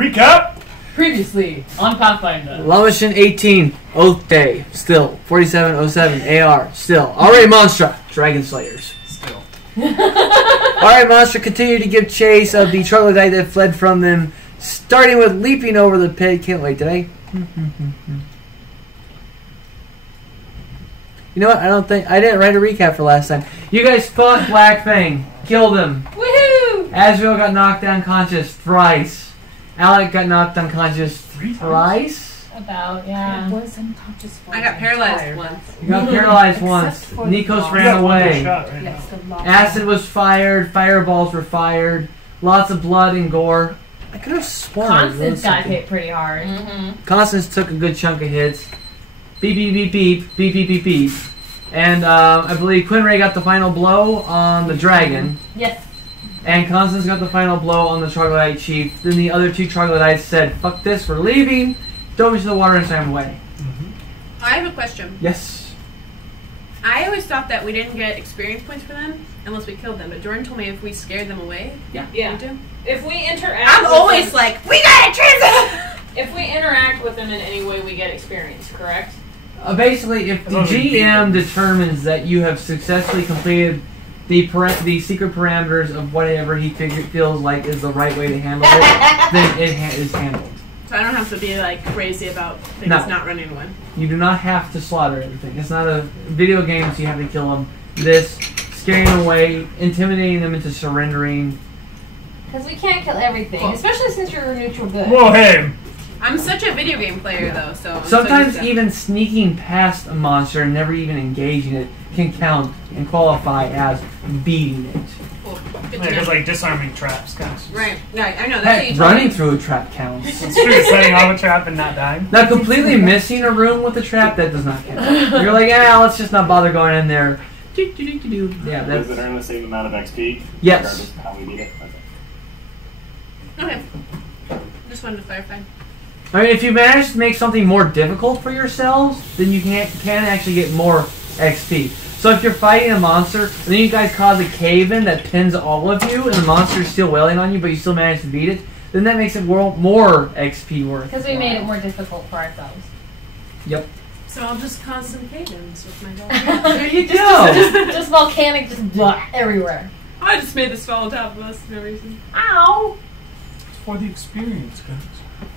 Recap! Previously on Pathfinder. Mission 18, Oath Day, still. 4707 AR, still. Alright, Monstra, Dragon Slayers. Still. Alright, Monstra continued to give chase of the troglodyte that fled from them, starting with leaping over the pit. Can't wait, did I? You know what? I didn't write a recap for last time. You guys fought Black Fang, killed him. Woohoo! Azrael got knocked unconscious thrice. Alec got knocked unconscious thrice. About, yeah. I was unconscious for I got paralyzed once. You got paralyzed once. Nikos ran away. Yes, Acid was fired. Fireballs were fired. Lots of blood and gore. I could have sworn. Constance got hit pretty hard. Constance took a good chunk of hits. Beep beep beep beep beep beep beep beep. And I believe Quinray got the final blow on the dragon. Yes. And Constance got the final blow on the troglodyte chief. Then the other two troglodytes said, "Fuck this, we're leaving." Dove into the water and swam away. I have a question. Yes. I always thought that we didn't get experience points for them unless we killed them, but Jordan told me if we scared them away, Yeah. we do. If we interact I'm with always them, like, we gotta choose them! if we interact with them in any way, we get experience, correct? Basically, if the GM determines that you have successfully completed the secret parameters of whatever he feels like is the right way to handle it, then it is handled. So I don't have to be like crazy about things not running one. You do not have to slaughter everything. It's not a video game, so you have to kill them. This, scaring them away, intimidating them into surrendering. Because we can't kill everything, especially since you're neutral good. Whoa, hey! I'm such a video game player though, so I'm Sometimes so used to- even sneaking past a monster and never even engaging it can count and qualify as beating it. Cool. Good Yeah, to because know. like disarming traps counts. Right. Right. I know that's Heck, what you running told me. through a trap counts. It's true, setting off a trap and not dying. Now, completely missing a room with a trap, that does not count. You're like, let's just not bother going in there. Yeah, Does that's... it earn the same amount of XP? Yes. Regardless of how we beat it? Okay. Okay. Just wanted to clarify. I mean, if you manage to make something more difficult for yourselves, then you can actually get more XP. So if you're fighting a monster, and then you guys cause a cave-in that pins all of you, and the monster's still wailing on you, but you still manage to beat it, then that makes it more XP worth. Because we made it more difficult for ourselves. Yep. So I'll just cause some cave-ins with my dog. There you go! Just volcanic, just blah, everywhere. I just made this fall on top of us for no reason. Ow! It's for the experience, guys.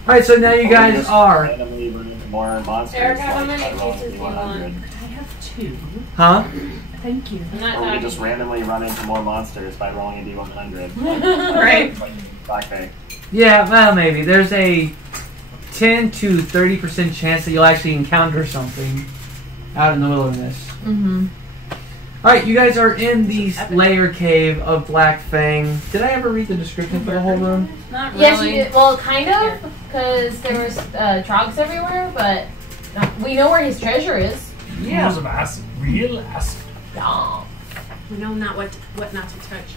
Alright, so now you guys Just are... randomly run into more monsters. Erica, how like, many by rolling pieces do you D100. want? I have 2. Huh? Thank you. I'm not Or we could talking. just randomly run into more monsters by rolling a D100. Right. Black Fang. Yeah, well, maybe. There's a 10 to 30% chance that you'll actually encounter something out in the wilderness. Mm-hmm. Alright, you guys are in the layer cave of Black Fang. Did I ever read the description for the whole room? Not really. Yes, you did. Well, kind of, because there was trogs everywhere, but we know where his treasure is. Yeah. Of acid. Real acid. Yeah. We know not what not to touch.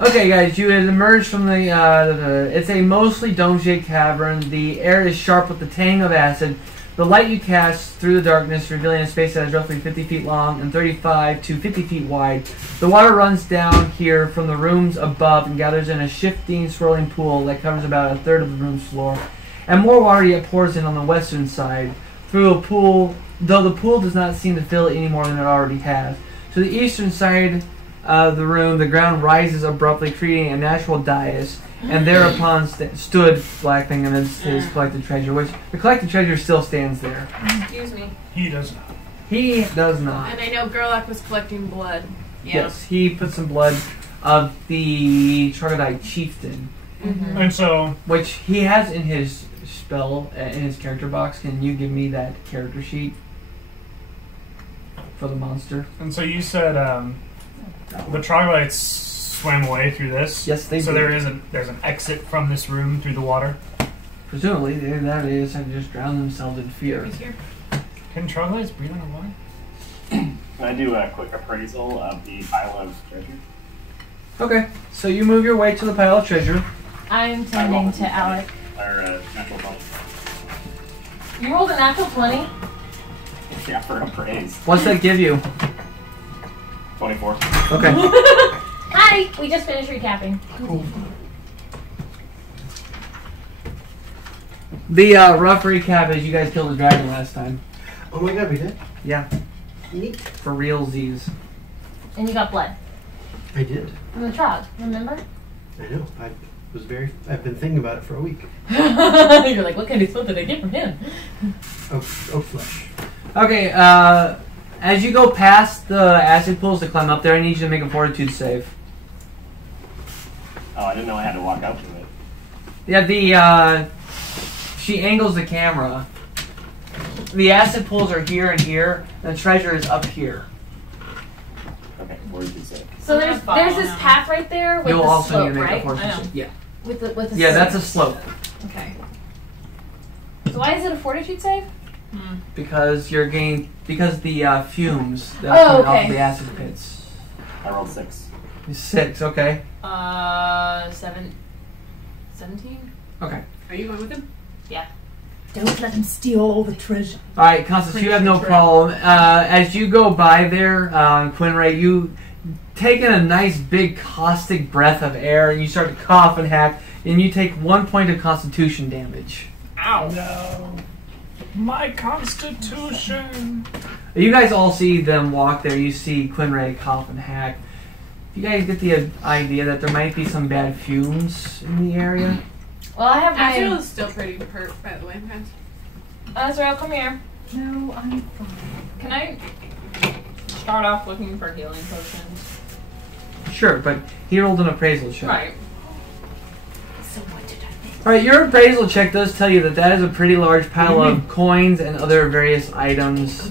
Okay, guys, you had emerged from the, it's a mostly dome-shaped cavern. The air is sharp with the tang of acid. The light you cast through the darkness, revealing a space that is roughly 50 feet long and 35 to 50 feet wide. The water runs down here from the rooms above and gathers in a shifting, swirling pool that covers about a third of the room's floor. And more water yet pours in on the western side through a pool, though the pool does not seem to fill it any more than it already has. To the eastern side of the room, the ground rises abruptly, creating a natural dais, and thereupon stood Black Fang amidst his collected treasure, which the collected treasure still stands there. Excuse me. He does not. He does not. And I know Gerlach was collecting blood. Yes, he put some blood of the troglodyte chieftain, And so, which he has in his spell, in his character box. Can you give me that character sheet for the monster? you said the troglodytes swam away through this. Yes, they So did. there's an exit from this room through the water. Presumably, that is, and just drown themselves in fear. He's here. Can troglodytes breathe underwater? Can I do a quick appraisal of the pile of treasure? Okay, so you move your way to the pile of treasure. I'm tending to Alec. Or natural 20. You rolled a natural 20? Yeah, for appraise. What's that give you? 24. Okay. Hi! Sorry, we just finished recapping. The rough recap is you guys killed the dragon last time. Oh my god, we did? Yeah. Neat. For realsies. And you got blood I did. from the trog, remember? I know. I've been thinking about it for a week. You're like, what kind of smoke did I get from him? Oak flesh. Okay, as you go past the acid pools to climb up there, I need you to make a fortitude save. Oh, I didn't know I had to walk up to it. Yeah, she angles the camera. The acid pools are here and here, and the treasure is up here. Okay, what did you say? So there's this path right there with You'll the also slope, need to make right? a fortitude save. Yeah. With the Yeah, slope. that's a slope. Okay. So why is it a fortitude save? Because the fumes that Oh, come off okay. the acid pits. I rolled 6. 6, okay. 17? Okay. Are you going with him? Don't let him steal all the treasure. Alright, Constance, you have no problem. As you go by there, Quinray, you take in a nice big caustic breath of air and you start to cough and hack, and you take 1 point of constitution damage. Ow. No. My constitution. You guys all see them walk there. You see Quinray cough and hack. You guys get the idea that there might be some bad fumes in the area. Well, I have Azrael my... is still pretty hurt, by the way, guys. Azrael, come here. No, I'm fine. Can I start off looking for healing potions? Sure, but he rolled an appraisal check. Right. So what did I make? Alright, your appraisal check does tell you that that is a pretty large pile of coins and other various items.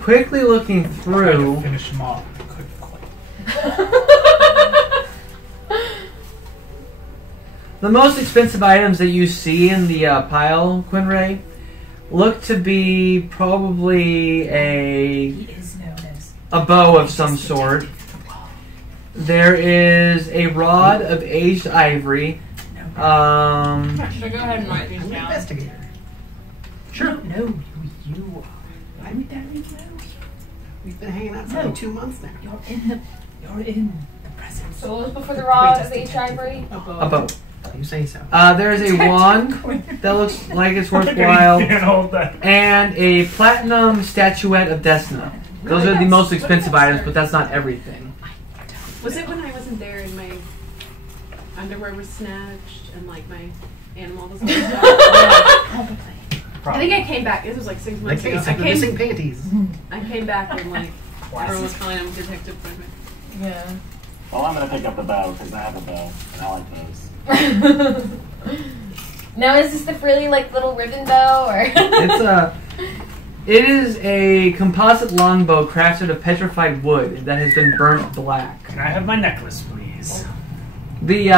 Quickly looking Trying to through, finish him off. Couldn't quite. the most expensive items that you see in the pile, Quinray, look to be probably He is known as a bow of some sort. There is a rod of aged ivory. Should I go ahead and write these I'm an down? investigator. Sure. No, you are. I'm very low. We've been hanging out for No. like 2 months now. You're in the presence. So what was before the rod of H. Ivory? A bow. You say so. There's a wand that looks like it's worthwhile, Can't hold that. and a platinum statuette of Desna. Those are the most expensive items, but that's not everything. Was it when I wasn't there and my underwear was snatched and like my animal was Probably. I think I came back. This was like 6 The months ago. case of the missing panties. I came back and like everyone was calling him Detective Quinlan. Yeah. Well, I'm gonna pick up the bow because I have a bow and I like those. Now, is this the frilly, like, little ribbon bow, or? It is a composite longbow crafted of petrified wood that has been burnt black. Can I have my necklace, please? The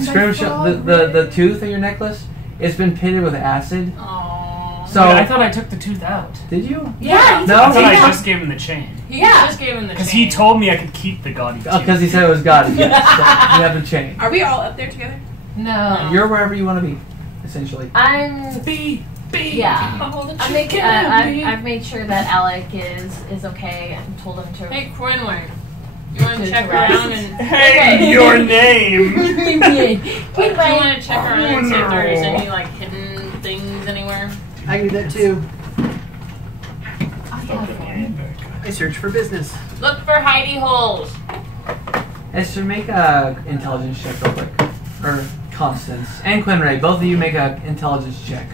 scrimshaw, the tooth of your necklace, it's been pitted with acid. Aww. So Wait, I thought I took the tooth out. did you? Yeah. No, I thought I he- just gave him the chain. He Yeah. just gave him the Because chain. he told me I could keep the gaudy tooth. because he said it was God. Yes, so you have the chain. Are we all up there together? No. You're wherever you want to be, essentially. I'm... B. Yeah. Oh, the I make, chicken. I've made sure that Alec is okay and told him to... Hey, Quinlan. You want to Good check rest. around and... Hey, your name! Wait, Do you want to check around and see if there's any, like, hidden things anywhere? I can do that too. Okay. I search for business. Look for hidey holes. Esther, make a intelligence check real quick. Or Constance. And Quinray, both of you make a intelligence check.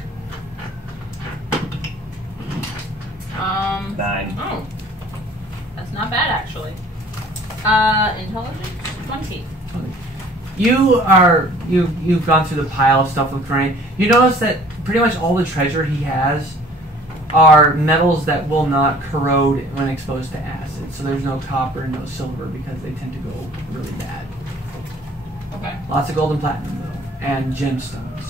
9. Oh. That's not bad, actually. Intelligence? 20. You've gone through the pile of stuff with Quinray. You notice that pretty much all the treasure he has are metals that will not corrode when exposed to acid. So there's no copper and no silver because they tend to go really bad. Okay. Lots of gold and platinum though, and gemstones.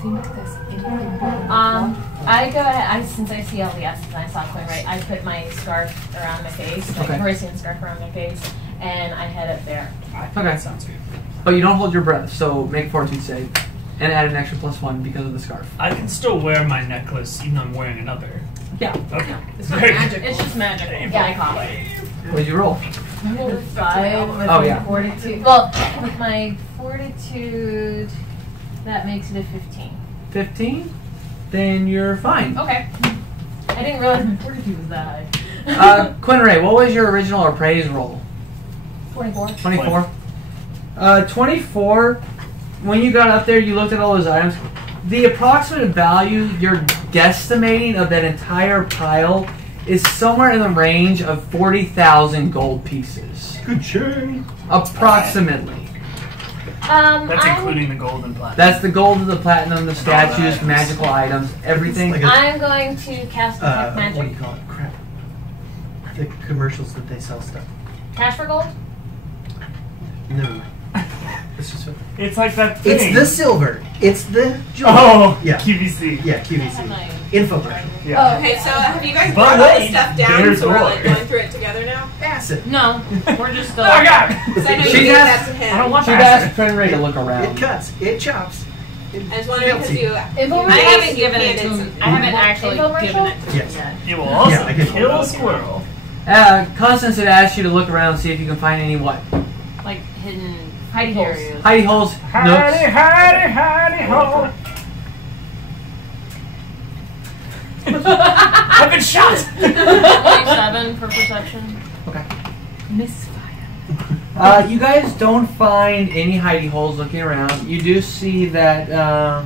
Do you think there's anything wrong? I go ahead, since I see all the S's and I saw Quinn, right, I put my scarf around my face, like Okay. a Parisian scarf around my face, and I head up there. I think Okay. that sounds good. But you don't hold your breath, so make a fortitude save. And add an extra +1 because of the scarf. I can still wear my necklace even though I'm wearing another. Yeah. Okay. It's not magic. It's just magic. Yeah, I caught it. What did you roll? I rolled a 5 with Oh, my yeah. fortitude. Well, with my fortitude, that makes it a 15. 15? Then you're fine. Okay. I didn't realize my fortitude was that high. Quinn Ray, what was your original appraise roll? 24. 24. 24. When you got up there, you looked at all those items. The approximate value you're guesstimating of that entire pile is somewhere in the range of 40,000 gold pieces. Good churn. Approximately. That's including the gold and platinum. That's the gold, the platinum, the statues, items. magical items, everything. It's like I'm going to cast detect What do magic. you call it? Crap. The commercials that they sell stuff. Cash for gold? No. It's just. It's like that thing. It's the silver. It's the jewelry. Oh, Yeah. QVC. Yeah, QVC. Infomercial. Yeah. Okay, so have you guys But brought all the wait, stuff down there's so we're like more. going through it together now? Acid. No, we're just still. Oh, God! Because I know you She gave has- that to him. I don't want She'd that. ask Quinn Ray to look It around. cuts. It chops. It I was wondering because melts you. Infomercial? I haven't You given it handed to him. something. I haven't actually Infomercial? given it to him Yes. yet. It will also Yeah, I can kill hold a it. squirrel. Constance had asked you to look around and see if you can find any what? Like hidden Hidey holes. areas. Hidey holes, nooks. Hidey ho! I've been shot! 27 for perception. Okay. Misfire. You guys don't find any hidey holes looking around. You do see that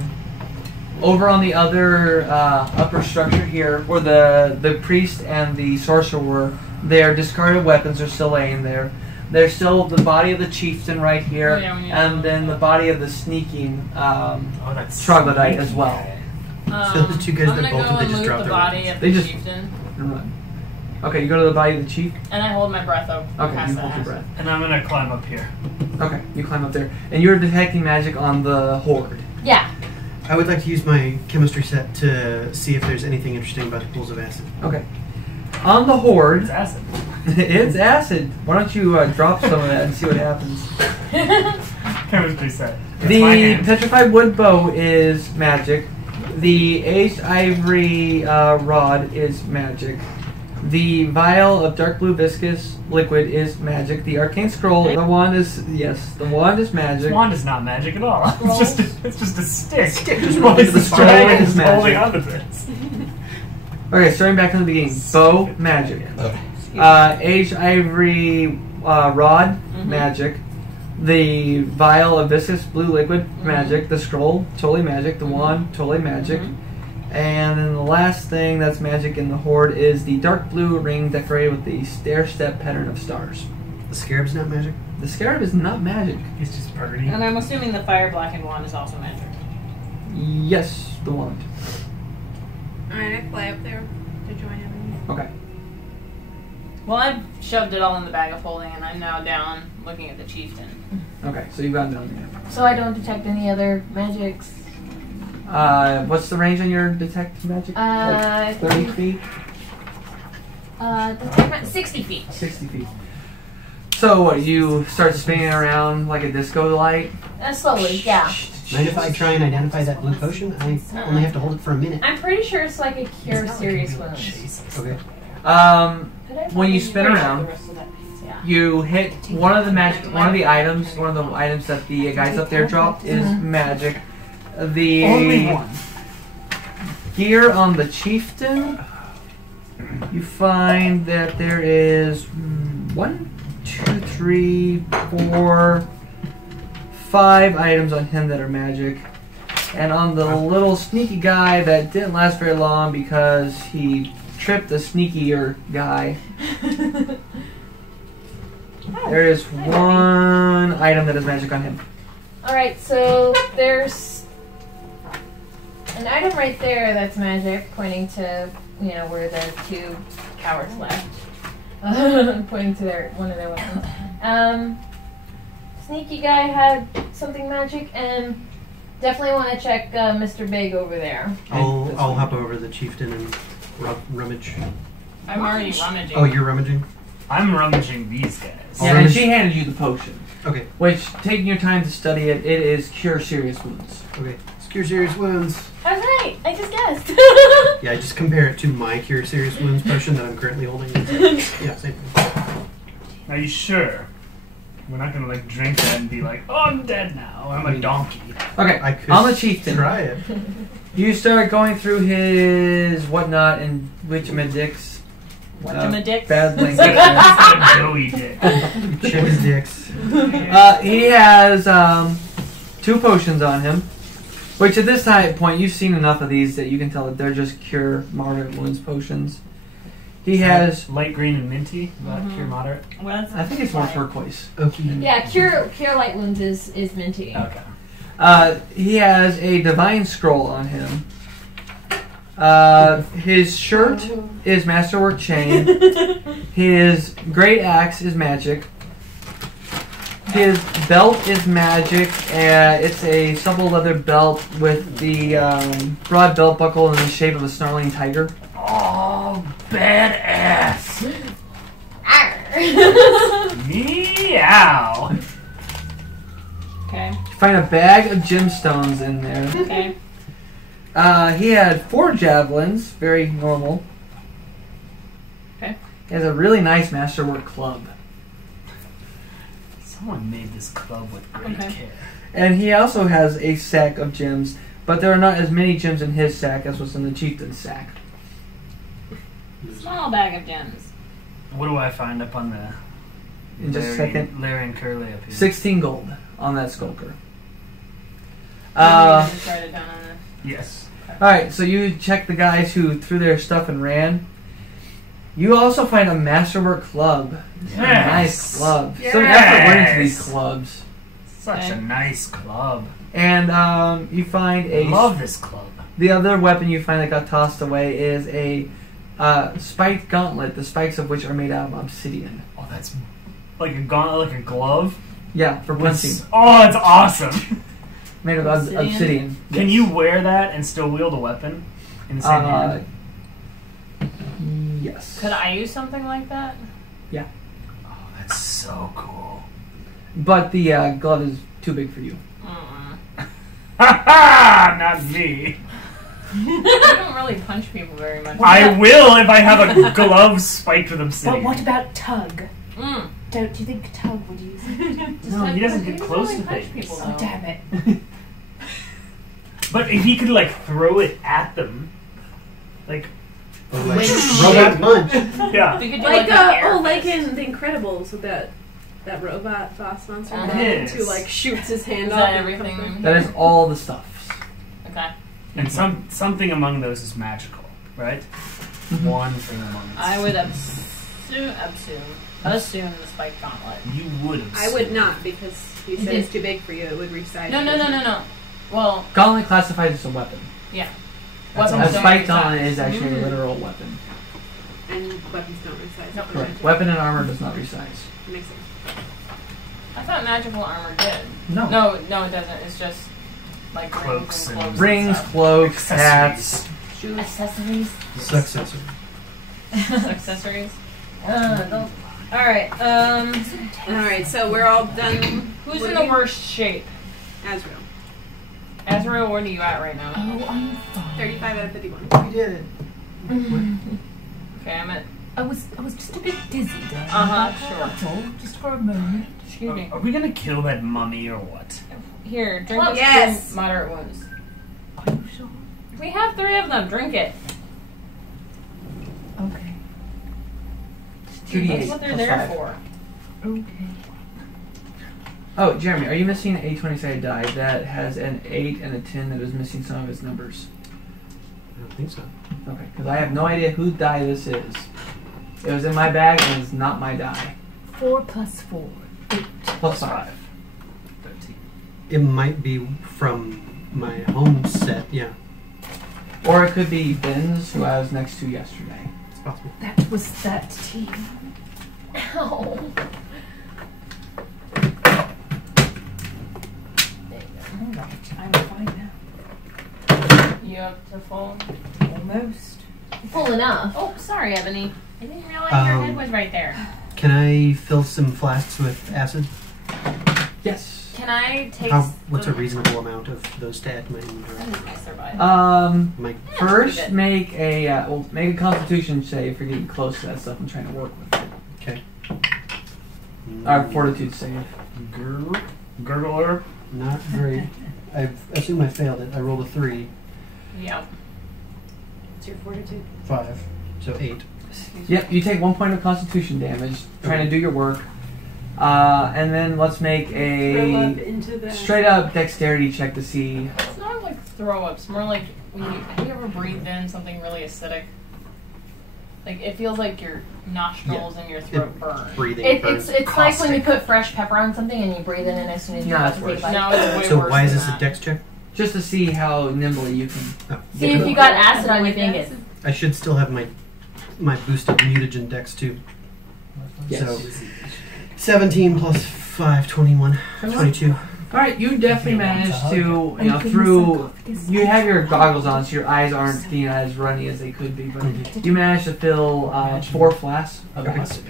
over on the other upper structure here, where the priest and the sorcerer were, their discarded weapons are still laying there. There's still the body of the chieftain right here, Oh, yeah, we need and to- then the body of the sneaking Oh, that's troglodyte as well. So the two guys I'm that gonna bolted, go they and just loot dropped the their body weapons. of They the just- chieftain, Okay, you go to the body of the chief. and I hold my breath over Okay, past you the hold your house. breath. And I'm gonna climb up here. Okay, you climb up there, and you're detecting magic on the horde. Yeah. I would like to use my chemistry set to see if there's anything interesting about the pools of acid. Okay, on the horde. It's acid. It's acid. Why don't you drop some of that and see what happens? Chemistry set. It's my The hand. petrified wood bow is magic. The aged ivory rod is magic. The vial of dark blue viscous liquid is magic. The arcane scroll, the wand is the wand is magic. This wand is not magic at all. It's just a stick. Stick just Well, rolling to the it's scroll dragon is is holding magic. onto this. Okay, starting back from the beginning. Bow, magic. Aged ivory rod, magic. The vial of viscous blue liquid, magic. The scroll, totally magic. The wand, totally magic. And then the last thing that's magic in the horde is the dark blue ring decorated with the stair-step pattern of stars. The scarab's not magic? The scarab is not magic. It's just purdy. And I'm assuming the fire blackened wand is also magic. Yes, the wand. Alright, I fly up there to join him. Okay. Well, I've shoved it all in the bag of holding, and I'm now down looking at the chieftain. Okay, so you've gotten down there. So I don't detect any other magics. What's the range on your detect magic? Like 30 feet? Detect 60 feet. 60 feet. So what, you start spinning around like a disco light? Slowly, yeah. Mind if I try and identify that blue potion? I only have to hold it for a minute. I'm pretty sure it's like a cure serious wounds. Okay. When you spin around, Yeah. you hit one of the items that the guys up there dropped is magic. The Only one. gear on the chieftain, you find that there is 1, 2, 3, 4, 5 items on him that are magic. And on the little sneaky guy that didn't last very long because he tripped a sneakier guy, there is one item that is magic on him. Alright, so there's an item right there that's magic, pointing to, where the two cowards left. Pointing to one of their weapons. Sneaky guy had something magic, and definitely want to check Mr. Big over there. I'll hop over the chieftain and rummage. I'm already rummaging. Oh, you're rummaging? I'm rummaging these guys. Yeah, and she handed you the potion. Okay. Which, taking your time to study it, it is cure serious wounds. Okay. Cure serious wounds. Alright! right. I just guessed. Yeah, I just compare it to my Cure Serious Wounds potion that I'm currently holding. Yeah, same thing. Are you sure? We're not gonna like drink that and be like, oh, I'm dead now. I'm a donkey. Okay, I could on the chieftain. try it. You start going through his whatnot and witchamadics. Whatchamadics? Bad language. That's a doughy dick. Check his dicks. He has 2 potions on him, which at this point you've seen enough of these that you can tell that they're just cure moderate wounds potions. He has. Light green and minty. Is that cure moderate? Well, I think it's more turquoise. Okay. Yeah, cure light wounds is minty. Okay. He has a divine scroll on him. His shirt is masterwork chain. His great axe is magic. His belt is magic. It's a supple leather belt with the broad belt buckle in the shape of a snarling tiger. Oh, badass! Meow! okay. You find a bag of gemstones in there. Okay. He had 4 javelins, very normal. Okay. He has a really nice masterwork club. Someone made this club with great Okay. care. And he also has a sack of gems, but there are not as many gems in his sack as was in the chieftain's sack. Small bag of gems. What do I find up on the In just a second. Larry and Curly up here? 16 gold on that skulker. Just write it down on this. Yes. Alright, so you check the guys who threw their stuff and ran. You also find a masterwork club. It's a nice club. Some effort went into these clubs. Such a nice club. And you find a... Love this club. The other weapon you find that got tossed away is a spiked gauntlet, the spikes of which are made out of obsidian. Oh, that's like a gauntlet, like a glove? Yeah, for punching. Oh, it's awesome. Made of obsidian. Can you wear that and still wield a weapon in the same hand? Yes. Could I use something like that? Yeah. Oh, that's so cool. But the glove is too big for you. Mm-mm. Ha ha! Not me. I don't really punch people very much. I will if I have a glove spiked with obsidian. But what about Tug? Mm. Do you think Tug would use it? No, he doesn't get close to punch things. people, Oh, though. damn it. But if he could like throw it at them, like Like, robot punch. yeah. We could do Like, an air like fist. in The Incredibles with that robot boss monster Yes. who like shoots his hand Is off. that and everything? comes in. That is all the stuff. Okay. And something among those is magical, right? One thing among those. I would assume the spike gauntlet. You would have. I would not because you said it's too big for you. It would resize. No. Well, Gauntlet classified as a weapon. yeah. That's A Weapons don't spiked resize. gauntlet is actually a literal weapon. And weapons don't resize. Nope. Correct. Weapon and armor does not resize. Makes sense. I thought magical armor did. No. No, it doesn't. It's just like Cloaks and- clothes Rings, stuff. cloaks, hats. Accessories. Accessories. Successor. Accessories. Alright, Alright, so we're all done. Who's in the worst shape? Azrael. Azrael, where are you at right now? Oh, I'm fine. 35 out of 51. We did it. Okay, I'm at. I was just a bit dizzy there. Sure. That's all, just for a moment. Excuse me. Are we gonna kill that mummy or what? Here, drink Well, this yes. to moderate wounds. Are you sure? We have 3 of them. Drink it. Okay. 2d8 That's what they're plus there 5. for. Okay. Oh, Jeremy, are you missing an A20-sided die that has an 8 and a 10 that is missing some of its numbers? I don't think so. Okay, because I have no idea whose die this is. It was in my bag and it's not my die. 4 plus 4. 8. Plus 5. 13. It might be from my home set, yeah. Or it could be Ben's, who I was next to yesterday. It's possible. That was that team. ow. Alright, I'm fine now. You up to full? Almost. Full enough. Oh, sorry, Ebony. I didn't realize your head was right there. Can I fill some flasks with acid? Yes. Can I take? What's a reasonable amount of those to add to my inventory? I survive. My First, good. make a make a Constitution save for getting close to that stuff and trying to work with it. Okay. Fortitude save. Gurgler. Not great. I assume I failed it. I rolled a 3. Yep. What's your fortitude? 5. So 8. Yep, you take 1 point of Constitution damage trying to do your work. And then let's make Throw up a into the straight up dexterity check to see. It's not like throw ups. More like have you ever breathed in something really acidic? Like it feels like your nostrils and your throat burn. Breathing. It's like when you put fresh pepper on something and you breathe it in as soon as you No, about it's to worse. take a bite. No, it's way So worse why is than this a that. dex check? Just to see how nimbly you can. Oh. See if you got acid on your fingers. I should still have my boosted mutagen dex too. Yes. So 17 plus 5, 21, 22. All right, you definitely managed to, through. You have your goggles on, so your eyes aren't being as runny as they could be, but you managed to fill 4 flasks of acid.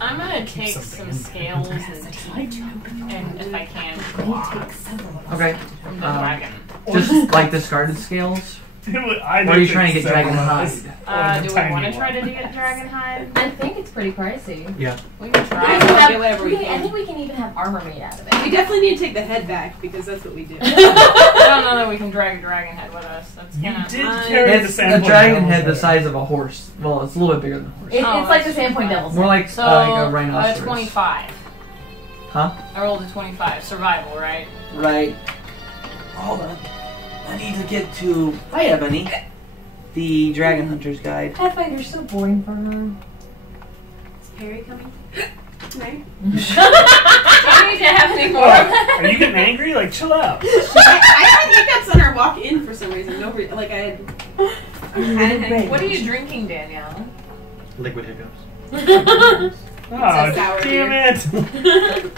I'm gonna take some scales and teeth, and if I can, claws Okay. from the dragon. Just like discarded scales. Or are you trying to get dragon hide? Do we want to try to get dragon hide? I think it's pretty pricey. Yeah. We can We try. can We'll have- get whatever we I can. think we can even have armor made out of We it. definitely need to take the head back because that's what we do. I don't know that we can drag a dragon head with us. That's You kind did of. carry the It's a sandboard dragon devils head the there. size of a horse. Well, it's a little bit bigger than a horse. It's Oh, like the that's Sandpoint fine. Devils. More like So a rhinoceros. 25. Huh? I rolled a 25. Survival, right? Right. Hold on. I need to get to. Hiya, Bunny. The Dragon Hunter's Guide. Pathfinder's so boring for her. Is Perry coming? No. Do you need to have any more? Are you getting angry? Like, chill out. I had hiccups on our walk in for some reason. No, like I had. What are you drinking, Danielle? Liquid hiccups. Oh, sour damn beer. it.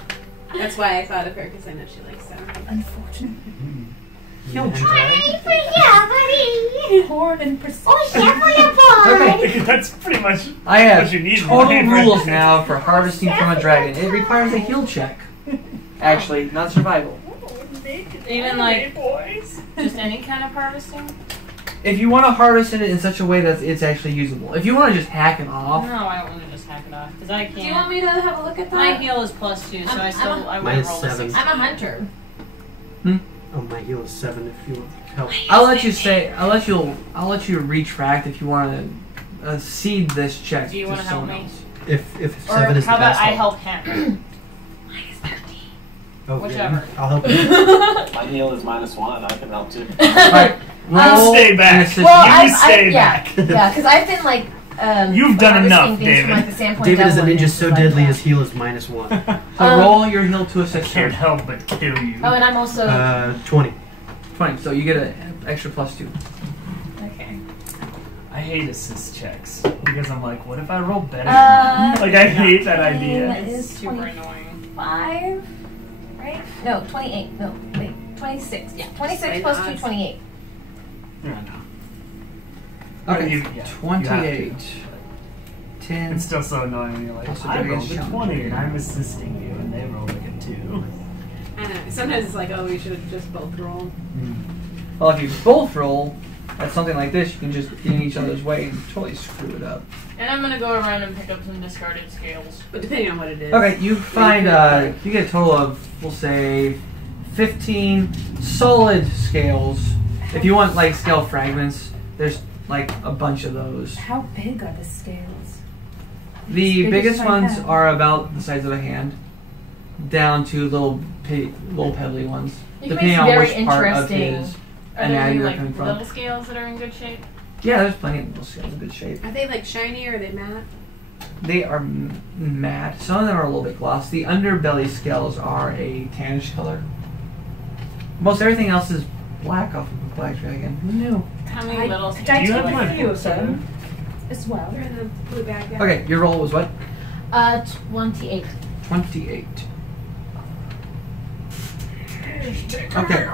That's why I thought of her because I know she likes sour. Unfortunately. He'll Horn and precision. Okay. That's pretty much I have what you need. total in rules life. now for harvesting from a dragon. It requires a heal check. Actually, not survival. Even like boys. just any kind of harvesting? If you want to harvest it in such a way that it's actually usable. If you want to just hack it off, No, I don't want to just hack it off because I can't. Do you want me to have a look at My that? heal is +2, so I Mine wouldn't is roll the 7. 6. I'm a hunter. Oh, my heal is 7 if you want help. I'll let you retract if you want to seed this check. Do you want to help someone me? else. If Or 7 is the how about best I help. help him? Oh, Whichever. Yeah, I'll help you. My heal is -1. I can help too. Alright, roll Stay an back. assist. Well, stay yeah, back. yeah, because I've been like, You've done harvesting enough, things David. From, like, the Sandpoint David is a Devil ninja and so like deadly that. his heal is -1. So roll your heal to assist. Can't help but kill you. Oh, and I'm also 20. 20, so you get an extra +2. okay. I hate assist checks because I'm like, what if I roll better? Uh, Like, I hate that That idea. is It's super annoying. 25, right? No, 28. No, wait, 26. Yeah, 26 Same plus odds. 2, 28. No, no. Okay, You- yeah, you have to. 28. 10. It's still so annoying when you're like, Also, I there rolled is a challenge 20 and here. I'm assisting you, and they rolled like a 2. I know. Sometimes it's like, oh, we should have just both rolled. Well, if you both roll at something like this, you can just get in each other's way and totally screw it up. And I'm gonna go around and pick up some discarded scales. But depending on what it is. Okay, you find, you get a total of, we'll say, 15 solid scales. If you want, like, scale fragments, there's, like, a bunch of those. How big are the scales? The Biggest biggest I ones have. are about the size of a hand, down to little pebbly ones, It depending makes on very which part of interesting. his Are there any anatomy you're like coming from. little scales that are in good shape? Yeah, there's plenty of little scales in good shape. Are they like shiny or are they matte? They are matte. Some of them are a little bit glossy. The underbelly scales are a tannish color. Most everything else is black off of a black dragon. Who knew? How many I little took scales? You are have like one. a few of them as well. They're in the blue bag. Yeah. Okay, your roll was what? 28. 28. Okay.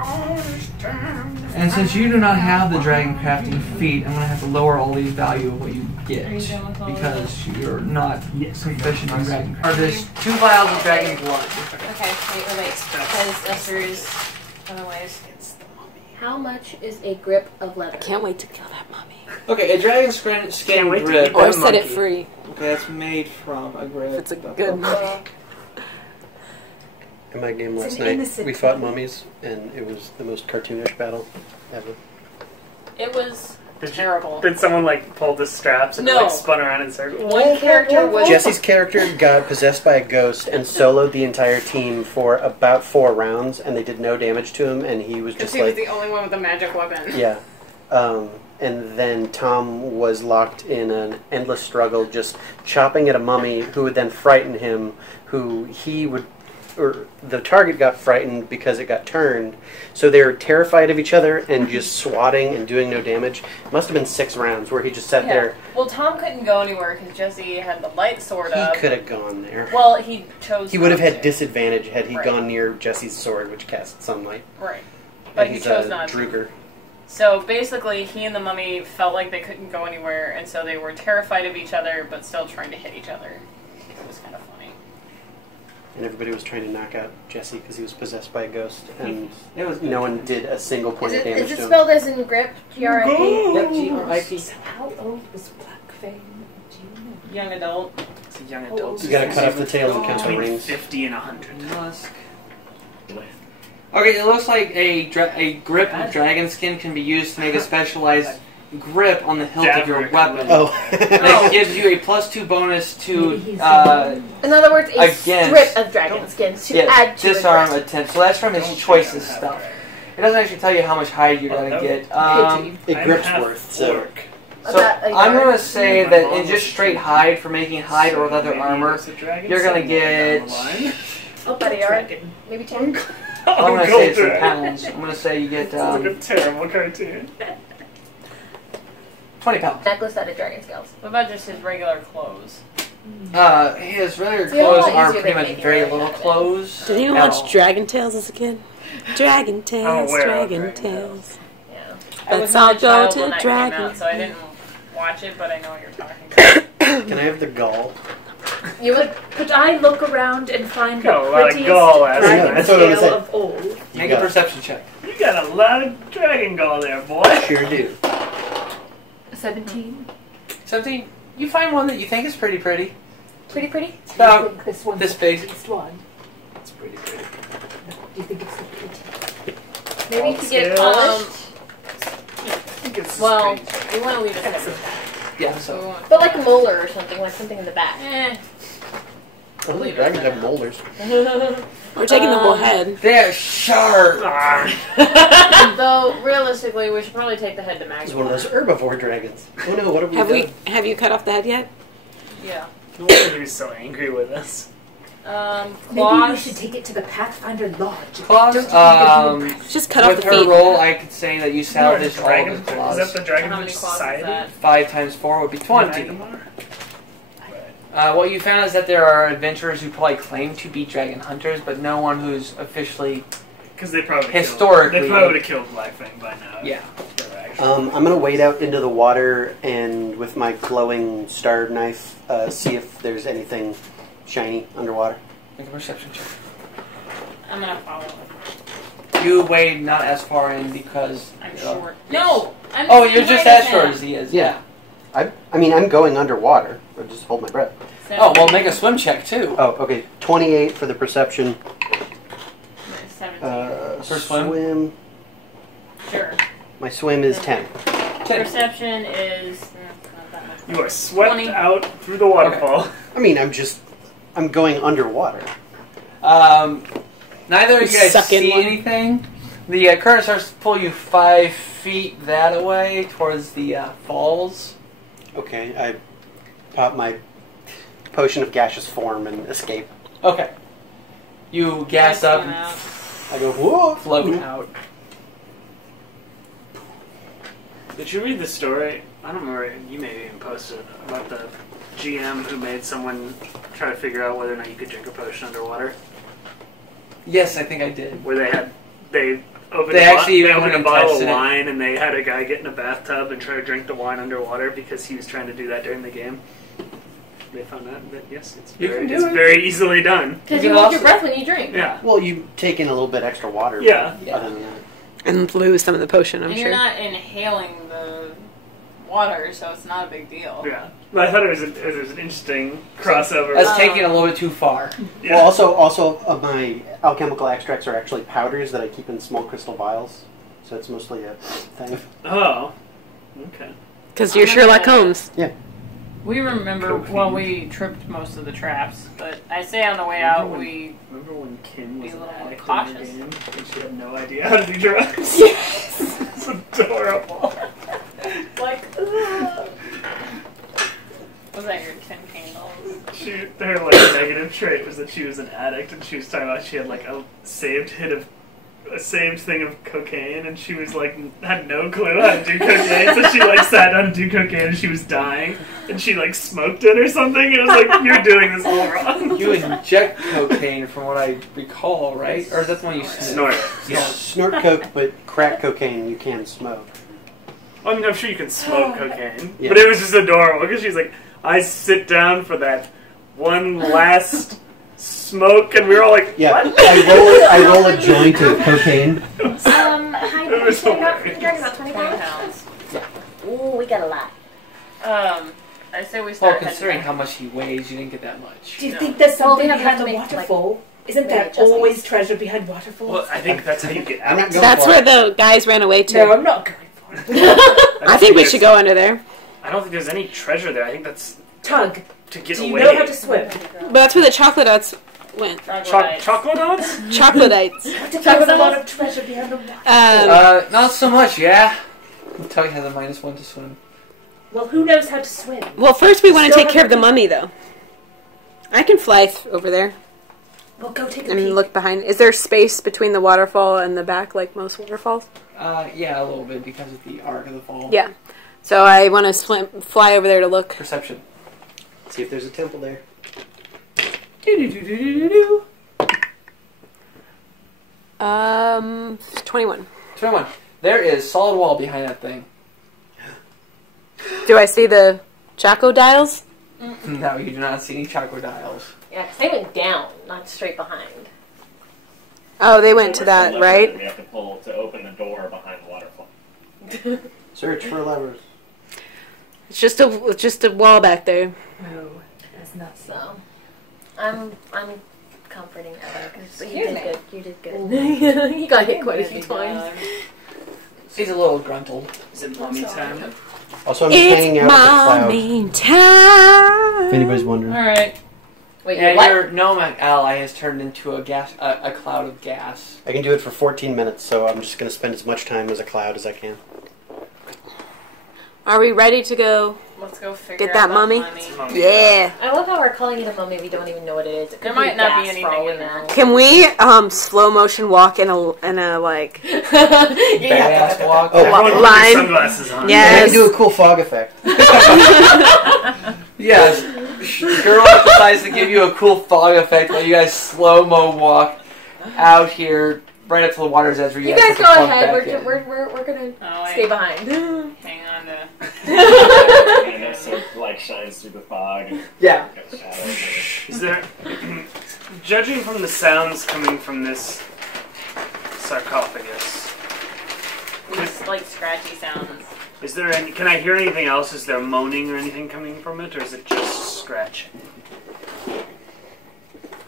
And since you do not have the dragon crafting feat, I'm going to have to lower all the value of what you get. Are you done with all of Because you're not Yes, proficient in dragon crafting. There's 2 vials of dragon blood. Okay, wait. Because Esther's otherwise. How much is a grip of leather? Can't wait to kill that mummy. Okay, a dragon skin wait to grip. eat Or that set it monkey. free. Okay, that's made from a grip. If it's a good mummy. In my game It's last an night, innocent we fought mummies, and it was the most cartoonish battle ever. It was Did you- terrible. Did someone like pull the straps and No. like spun around in circles? One character was Jesse's character got possessed by a ghost and soloed the entire team for about 4 rounds, and they did no damage to him, and he was Because just he was like, the only one with a magic weapon. yeah. And then Tom was locked in an endless struggle, just chopping at a mummy who would then frighten him, who he would, or the target got frightened because it got turned. So they were terrified of each other and just swatting and doing no damage. Must have been 6 rounds where he just sat there. Well, Tom couldn't go anywhere because Jesse had the light sword He up. could have gone there. Well, he chose. He would have not had to. disadvantage had he Right. gone near Jesse's sword, which casts sunlight. Right, but And he he's chose a not to. Druger. So basically, he and the mummy felt like they couldn't go anywhere, and so they were terrified of each other, but still trying to hit each other. It was kind of funny. And everybody was trying to knock out Jesse because he was possessed by a ghost, and It was no one did a single point Is of it, damage is it to him. spelled as in grip? G-R-I-P? Yep, G-R-I-P. How old was Black Fang? Do you know? Young adult. It's a young Oh, adult. You gotta cut off the tail and count the Between rings. 50 and 100. Musk. Okay, it looks like a grip of dragon skin can be used to make a specialized grip on the hilt of your Davorik. weapon. Oh. That gives you a +2 bonus to Maybe he's In other words, a Against- strip of dragon skin to add to disarm a grip. attempt. So that's from his Don't choices have stuff. that. It doesn't actually tell you how much hide you're gonna get. It I'm grips half worth, so. orc. So About a I'm yard. gonna say My that mom in just was- straight hide for making hide or leather Maybe armor, it's a dragon you're gonna somewhere down get. the line. About a yard. Maybe 10. I'm gonna Go say it's in dragon. pounds. I'm gonna say you get It's like a terrible cartoon. 20 pounds. Necklace out of dragon scales. What about just his regular clothes? His regular It's a lot clothes are easier pretty than much making very really little outfit. clothes. Did anyone at watch all. Dragon Tales as a kid? Dragon Tales, aware of Dragon Dragon Tales. Yeah. I was Let's not all a child go to when that Dragon came out, so I Tales. didn't watch it, but I know what you're talking about. Can I have the gall? You would. Could I look around and find Got a the lot of prettiest gall last dragon night. That's what I was scale saying. of all? You Make a got it. perception check. You got a lot of dragon gall there, boy. Sure do. 17? 17. You find one that you think is pretty. Pretty. Do you About think this one's this the big. prettiest one? It's pretty pretty. Do you think it's the prettiest? Maybe you could get it Scale. polished. I think it's Well, pretty- we want to leave it separate. Yeah, So we so. want. But like a molar or something, like something in the back. Only dragons have molars. We're taking the whole head. They're sharp. Though, realistically, we should probably take the head to Magma. It's one of those herbivore dragons. Oh no, what have we Have done? have you cut off the head yet? Yeah. No wonder he's so angry with us. Maybe we Claws. should take it to the Pathfinder Lodge. Claws, Don't you think it'd be impressive? Just cut off with the her feet. roll, I could say that you salvaged all of dragon. his Is claws. that the Dragon How many Fish claws is Society? that? 5 times 4 would be 20. What you found is that there are adventurers who probably claim to be dragon hunters, but no one who's officially. Because they probably Historically- they probably would have killed Blackfang by now. Yeah. if they were actually- I'm gonna wade out into the water and with my glowing star knife see if there's anything shiny underwater. Make a perception check. I'm gonna follow. You wade not as far in because. I'm you're- short. No! I'm Oh, you're just way as to short him. as he is. Yeah. I mean, I'm going underwater. I just hold my breath. Oh, well, make a swim check too. Oh, okay. 28 for the perception. 17. For swim? Sure. My swim is 10. 10. Perception is not that much. You are swept 20. out through the waterfall. I mean, I'm going underwater. Neither of you guys Suck in see one. anything. The current starts to pull you 5 feet that way towards the falls. Okay, I pop my potion of gaseous form and escape. Okay. You gas up and Out. I go, whoa! float out. Did you read the story? I don't remember. You maybe even posted it, about the GM who made someone try to figure out whether or not you could drink a potion underwater. Yes, I think I did. Where they had they opened They a, actually they even opened a went and bottle of tested it. wine, and they had a guy get in a bathtub and try to drink the wine underwater because he was trying to do that during the game. They found out that yes, it's You very, can do it's it. very easily done. Because You you can hold your also- breath when you drink. Yeah. Well, you take in a little bit extra water. Yeah. But other than that. And lose some of the potion, I'm And sure. you're not inhaling the water, so it's not a big deal. Yeah. But I thought it was an interesting crossover. That's taking it a little bit too far. Yeah. Well, also, my alchemical extracts are actually powders that I keep in small crystal vials, so it's mostly a thing. Oh. Okay. Because you're Sherlock Holmes. We remember, Cocaine. well, we tripped most of the traps, but I say on the way out, Remember we... Remember when Kim Be was a an little more addict in cautious. the game and she had no idea how to do drugs? Yes! It's adorable. Like, was that your 10 candles? Her like negative trait was that she was an addict, and she was talking about she had like a saved thing of cocaine, and she was like had no clue how to do cocaine, so she like sat down to do cocaine, and she was dying, and she like smoked it or something, and it was like, you're doing this all wrong. You inject cocaine, from what I recall, right? Or is that the one you Snort it. Yeah. Snort coke, but crack cocaine you can smoke. I mean, I'm sure you can smoke cocaine, Yeah. but it was just adorable because she's like, I sit down for that one last smoke, and we were all like, Yeah, what? I roll a joint of cocaine. Hi, It was I got hilarious. drink about 20 20 pounds. pounds. Ooh, we got a lot. I say we Well, start considering heading how much he weighs, you didn't get that much. Do you No. think there's Well, we something have behind to the make, waterfall? Isn't maybe that adjustments. always treasure behind waterfalls? Well, I think that's how you get I'm out. not going That's for where it. the guys ran away to. No, I'm not going for it. I think we should go under there. I don't think there's any treasure there. I think that's Tug, to get do you away. know how to swim? But that's where the chocolate dots went. Chocolate dots? Chocolatites. What if there's a lot of treasure behind the water? Not so much, yeah. Tug has a -1 to swim. Well, who knows how to swim? Well, first we want to Still take care of the haven't- mummy, though. I can fly over there Well, go take a and peek. look behind. Is there space between the waterfall and the back, like most waterfalls? Yeah, a little bit because of the arc of the fall. Yeah. So I want to fly over there to look. Perception. See if there's a temple there. 21. 21. There is solid wall behind that thing. Do I see the Choco dials? No, you do not see any crocodiles. Yeah, because they went down, not straight behind. Oh, they went to that, right? We have to pull to open the door behind the waterfall. Search for levers. It's just a wall back there. No, that's not so. So, I'm comforting Ella. But you Excuse did me. good. You did good. You got hit quite a few times. He's a little gruntled. Is it mommy time? Also, I'm just hanging It's out at the mommy cloud. time. If anybody's wondering. Alright. Wait, And what? your gnome ally has turned into a cloud of gas. I can do it for 14 minutes, so I'm just going to spend as much time as a cloud as I can. Are we ready to go? Let's go figure Get out that mummy? Mommy. Yeah. I love how we're calling it a mummy. We don't even know what it is. It could There might not be gas anything for all we in there. know. Can we slow motion walk in a like? Badass walk. Oh, Everyone put line. your sunglasses on. Yeah. And I Yes. can do a cool fog effect. Yes. Girl decides to give you a cool fog effect while you guys slow-mo walk out here right up to the water's edge where you, You guys put the go plug ahead. back We're, in. we're gonna Oh, stay behind. Hang on to. And it sort of like shines through the fog. And Yeah. shadows. Is there, judging from the sounds coming from this sarcophagus, It's like scratchy sounds. is there any? Can I hear anything else? Is there moaning or anything coming from it, or is it just scratching?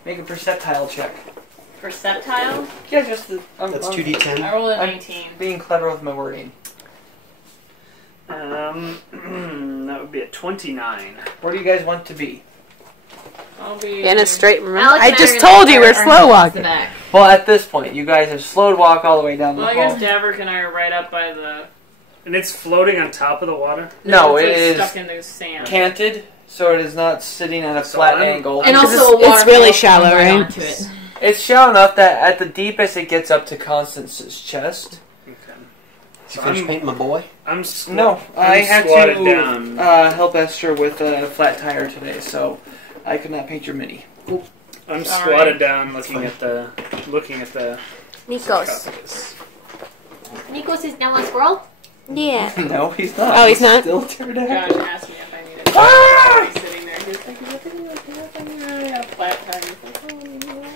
Make a perceptile check. Perceptile? Yeah, just the. That's I 2d10. rolled a I'm 19. being clever with my wording. That would be a 29. Where do you guys want to be? I'll be In a straight. Remember? Alex I and just are told gonna you we're start our slow heads walking. to the back. Well, at this point, you guys have slowed walk all the way down the Well, I hall. guess Davorik and I are right up by the. And it's floating on top of the water? No, it's it like is stuck in the sand. canted, so it is not sitting at a flat I'm- angle. And Because also, it's waterfall really comes shallow, right? onto it. It's shallow enough that at the deepest it gets up to Constance's chest. Okay. Did you finish painting my boy? I'm No, I had squatted to down. help Esther with a flat tire today, so I could not paint your mini. I'm squatted down looking at the Nikos. sarcophagus. Nikos is now a squirrel? Yeah. No, he's not. Oh, he's not? Still Josh pterodactyl. asked me if I needed to. He's sitting there. He's like, a flat tire. He's like, oh, you know what?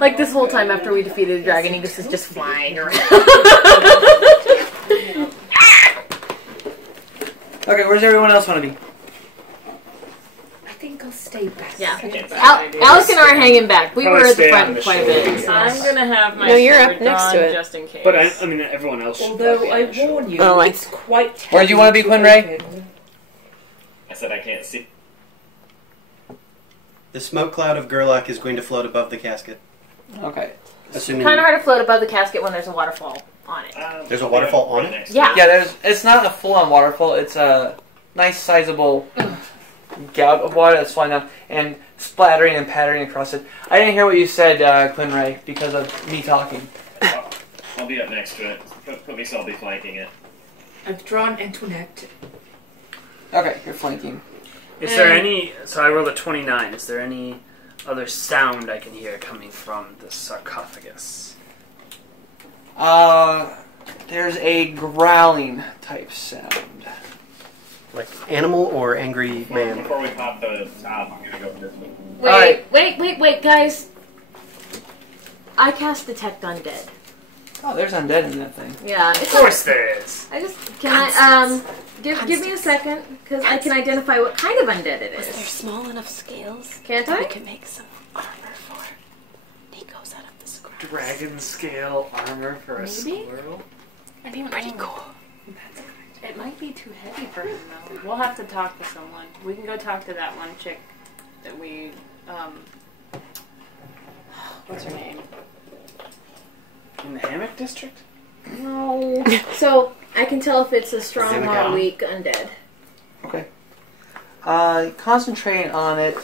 Like this whole time after we defeated the dragon, Nikos is just flying around. Okay, where's everyone else want to be? I think I'll stay back. Yeah. Okay, Alice and I are hanging back. We Probably were at the stay on front the quite a shoulder. bit. So. I'm gonna have my No, you're sword up next drawn to it. just in case. But I mean, everyone else should Although probably I on the shoulder. warn you, Oh, I- it's quite Where do you wanna be, heavy Quinn Ray? open. I said I can't see. The smoke cloud of Gerlach is going to float above the casket. Okay. Assuming Kind of hard to float above the casket when there's a waterfall on it. There's a waterfall on it? next to Yeah. Yeah, it's not a full-on waterfall. It's a nice, sizable gout of water that's flying down and splattering and pattering across it. I didn't hear what you said, Quinn Ray, because of me talking. I'll be up next to it. Put me so I'll be flanking it. I've drawn Antoinette. Okay, you're flanking. Is there any... So I rolled a 29. Is there any other sound I can hear coming from the sarcophagus? There's a growling type sound. Like animal or angry man? Before we pop the top, I'm gonna go this way. Wait, guys. I cast Detect Undead. Oh, there's undead in that thing. Yeah. Of course there is. Give me a second, because I can identify what kind of undead it Was is. there small enough scales? Can't We I? could make some armor for Nico's out of the scrap. Dragon scale armor for a Maybe? squirrel? That'd be pretty cool. It might be too heavy for him, though. We'll have to talk to someone. We can go talk to that one chick that we, what's her name? In the hammock district? No. So, I can tell if it's a strong or Zimmerdown. weak undead. Okay. Concentrating on it.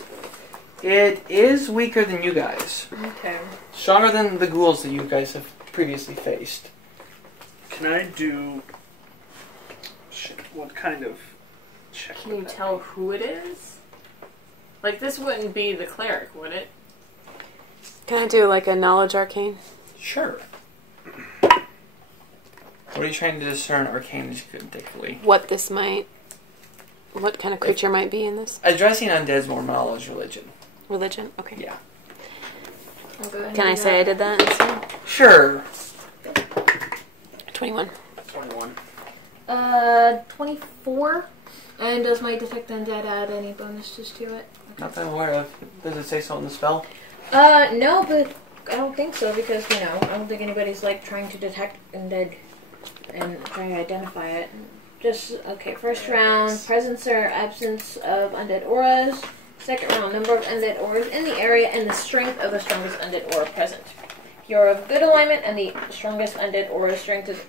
It is weaker than you guys. Okay. Stronger than the ghouls that you guys have previously faced. Can I do... Shit, what kind of check? Can you would that tell be? who it is? Like, this wouldn't be the cleric, would it? Can I do like a knowledge arcane? Sure. What are you trying to discern arcanistically? What kind of creature might be in this? Addressing undead is more knowledge religion. Religion? Okay. Yeah. I'll go ahead Can I and do say I that. did that instead? Sure. 21. 21. 24. And does my Detect Undead add any bonuses to it? Not that I'm aware of. Does it say so in the spell? No, but I don't think so because, I don't think anybody's like trying to detect undead and trying to identify it. Just, okay, first round, presence or absence of undead auras. Second round, number of undead auras in the area and the strength of the strongest undead aura present. If you're of good alignment and the strongest undead aura strength is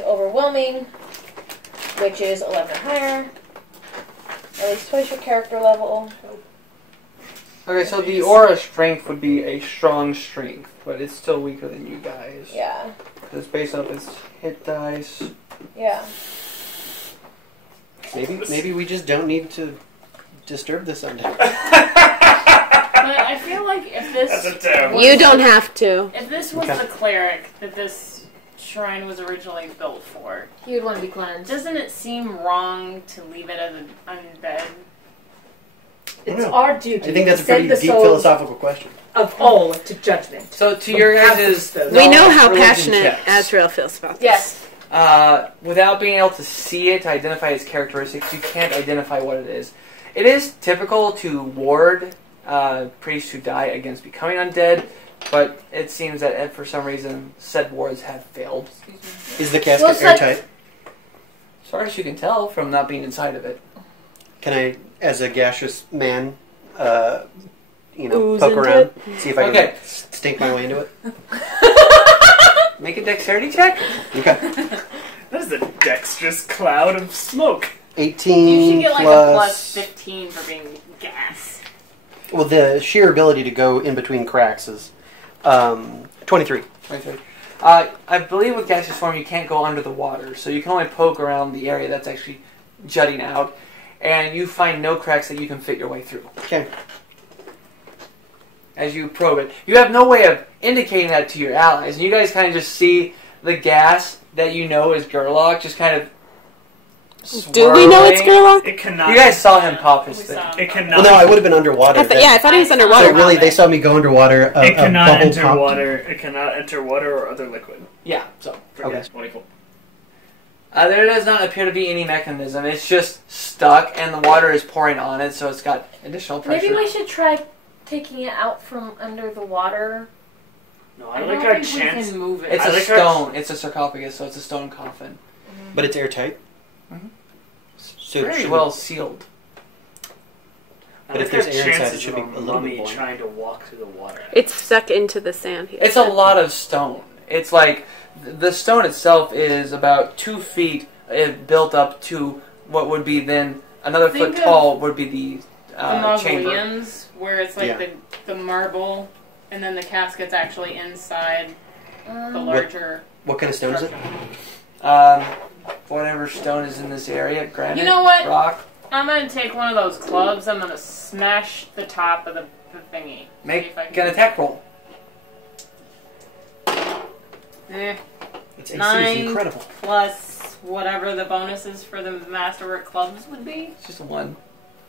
overwhelming, which is 11 or higher. At least twice your character level. Okay, so the aura strength would be a strong strength, but it's still weaker than you guys. Yeah. It's based off its hit dice. Yeah. Maybe we just don't need to disturb this undead. But I feel like if That's a this... terrible... You don't have to. If this was the cleric that this shrine was originally built for, He would want to be cleansed. doesn't it seem wrong to leave it as an undead? It's our duty I think that's to a pretty send the deep souls philosophical question. of all to judgment. So to your guys' We know how religion passionate checks. Azrael feels about this. Yes. Without being able to see it, to identify its characteristics, you can't identify what it is. It is typical to ward priests who die against becoming undead, but it seems that for some reason said wards have failed. Is the casket Well, it's like- airtight? As far as you can tell from not being inside of it. Can I, as a gaseous man, Ooze poke into around, it? see if I can Okay. stink my way into it? Make a dexterity check. Okay. That is a dexterous cloud of smoke. 18 You should get like a plus 15 for being gas. Well, the sheer ability to go in between cracks is 23. 23. I believe with gaseous form you can't go under the water, so you can only poke around the area that's actually jutting out, and you find no cracks that you can fit your way through. Okay. as you probe it. You have no way of indicating that to your allies. And you guys kind of just see the gas that you know is Gerlach just kind of swirling. Do we know it's Gerlach? It cannot. You guys saw him pop his thing. It cannot. Well, no, I would have been underwater. I thought he was So underwater. really, they saw me go underwater. It cannot bubble enter popped. water. It cannot enter water or other liquid. Yeah, so. Okay. 24. There does not appear to be any mechanism. It's just stuck, and the water is pouring on it, so it's got additional pressure. Maybe we should try taking it out from under the water. No, I I don't like our think we chance. can move it. It's I a like our- stone. It's a sarcophagus, so it's a stone coffin. But it's airtight. Mhm. So Very should well sealed. I But like if there's our air inside, chances it should be of a little bit mummy buoyant. trying to walk through the water. It's stuck into the sand here. It's a lot of stone. It's like the stone itself is about 2 feet built up to what would be then another Think foot of tall would be the the chamber. mausoleums, where it's like Yeah. the marble, and then the casket's actually inside the larger. What kind of stone is it? Whatever stone is in this area, granite, You know what? rock. I'm gonna take one of those clubs. I'm gonna smash the top of the thingy. Make See if I an can- attack roll. Its AC is 9 incredible. plus whatever the bonuses for the masterwork clubs would be. It's just a 1.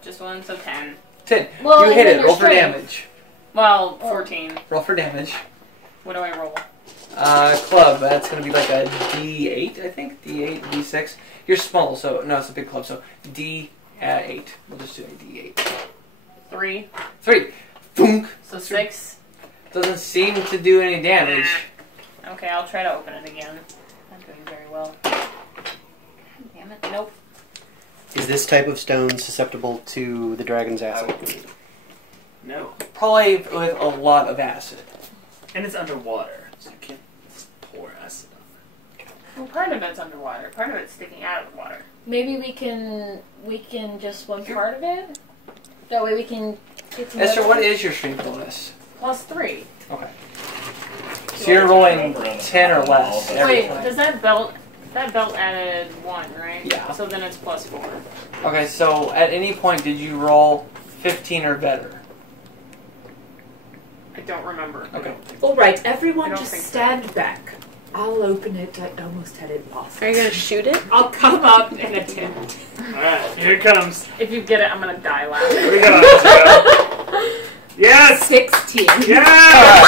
Just one, so 10. 10. Well, You hit and then it. your Roll for strength. damage. Well, 14. Roll for damage. What do I roll? Club. That's going to be like a D8, I think. D8, D6. You're small, so no, it's a big club. So D8. We'll just do a D8. 3. 3. Thunk. So 6. Doesn't seem to do any damage. Okay, I'll try to open it again. Not doing very well. Damn it. Nope. Is this type of stone susceptible to the dragon's acid? No. Probably with a lot of acid. And it's underwater, so you can't pour acid on Well, part of it's underwater. Part of it's sticking out of the water. Maybe we can just swim part of it. That way we can get to. Esther, know- what is your strength bonus? Plus 3. Okay. So you're rolling 10 or less. every Wait, time. does that belt added 1, right? Yeah. So then it's plus 4. Okay, so at any point did you roll 15 or better? I don't remember. Okay. All right, I everyone, don't just think so. stand back. I'll open it. I almost had it lost. Are you gonna shoot it? I'll come up and attempt. it. Alright, here it comes. If you get it, I'm gonna die laughing. Here we go. Let's go. Yes! 16. Yeah!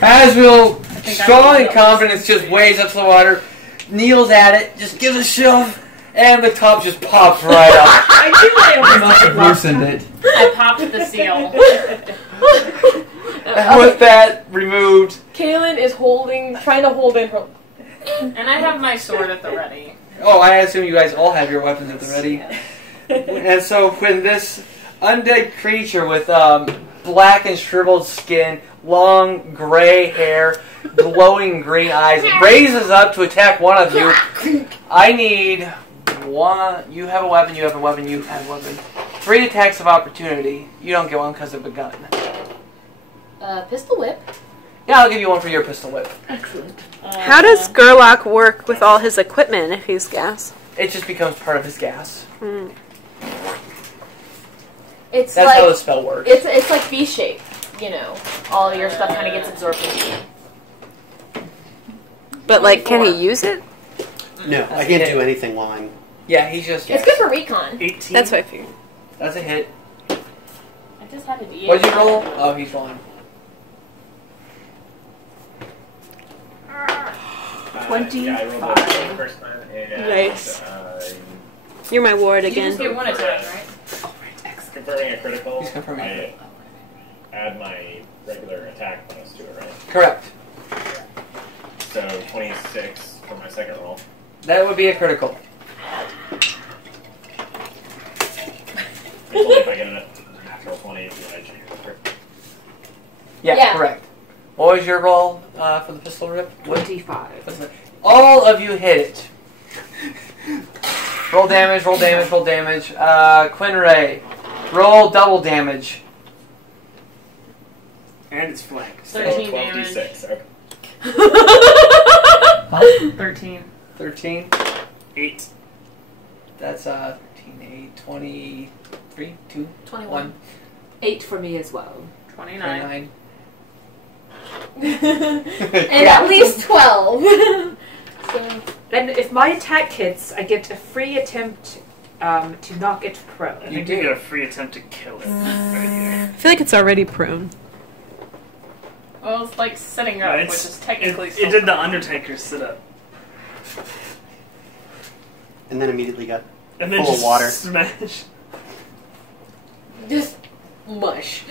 As Will, think strong I and will. confident, just wades up to the water, kneels at it, just gives a shove, and the top just pops right up. I knew I You almost must had have it lost. loosened it. I popped the seal. And with that removed, Kaylin is trying to hold in her. And I have my sword at the ready. oh, I assume you guys all have your weapons at the ready. And so when this undead creature with black and shriveled skin, long gray hair, glowing green eyes, raises up to attack one of you, I need one. You have a weapon, you have a weapon, you have a weapon. 3 attacks of opportunity. You don't get one because of a gun. Pistol whip. Yeah, I'll give you one for your pistol whip. Excellent. How does Gerlach work with all his equipment if he's gas? It just becomes part of his gas. It's That's like how the spell works. it's like V shape. You know, all your stuff kind of gets absorbed into it. But like, can he use it? No, I can't do anything while I'm. Yeah, he's just. It's good for recon. 18. That's what I figured. That's a hit. I just had a D8. What'd you roll? Oh, he's rolling. 25. Yeah, I rolled it the first time. And, Nice. You're my ward You just again. get 1 attack, right? Confirming a critical, He's confirming. I add my regular attack bonus to it, right? Correct. So 26 for my second roll. That would be a critical. It's only if I get a natural 20 if I change it. Yeah, Yeah. correct. What was your roll for the pistol rip? 25. All of you hit it. Roll damage, roll damage, roll damage. Quinray, roll double damage. And it's flanked. So 13 12d6. Okay. 13. 13. 8. That's 13, 8, 23, 2, 21. 1. 8 for me as well. 29. And at least 12. So, And if my attack hits, I get a free attempt to knock it prone. I think you get a free attempt to kill it right here. I feel like it's already prone. Well, it's like sitting up, No, which is technically it did the Undertaker sit up. And then immediately got And then full just of water. smash. just mush.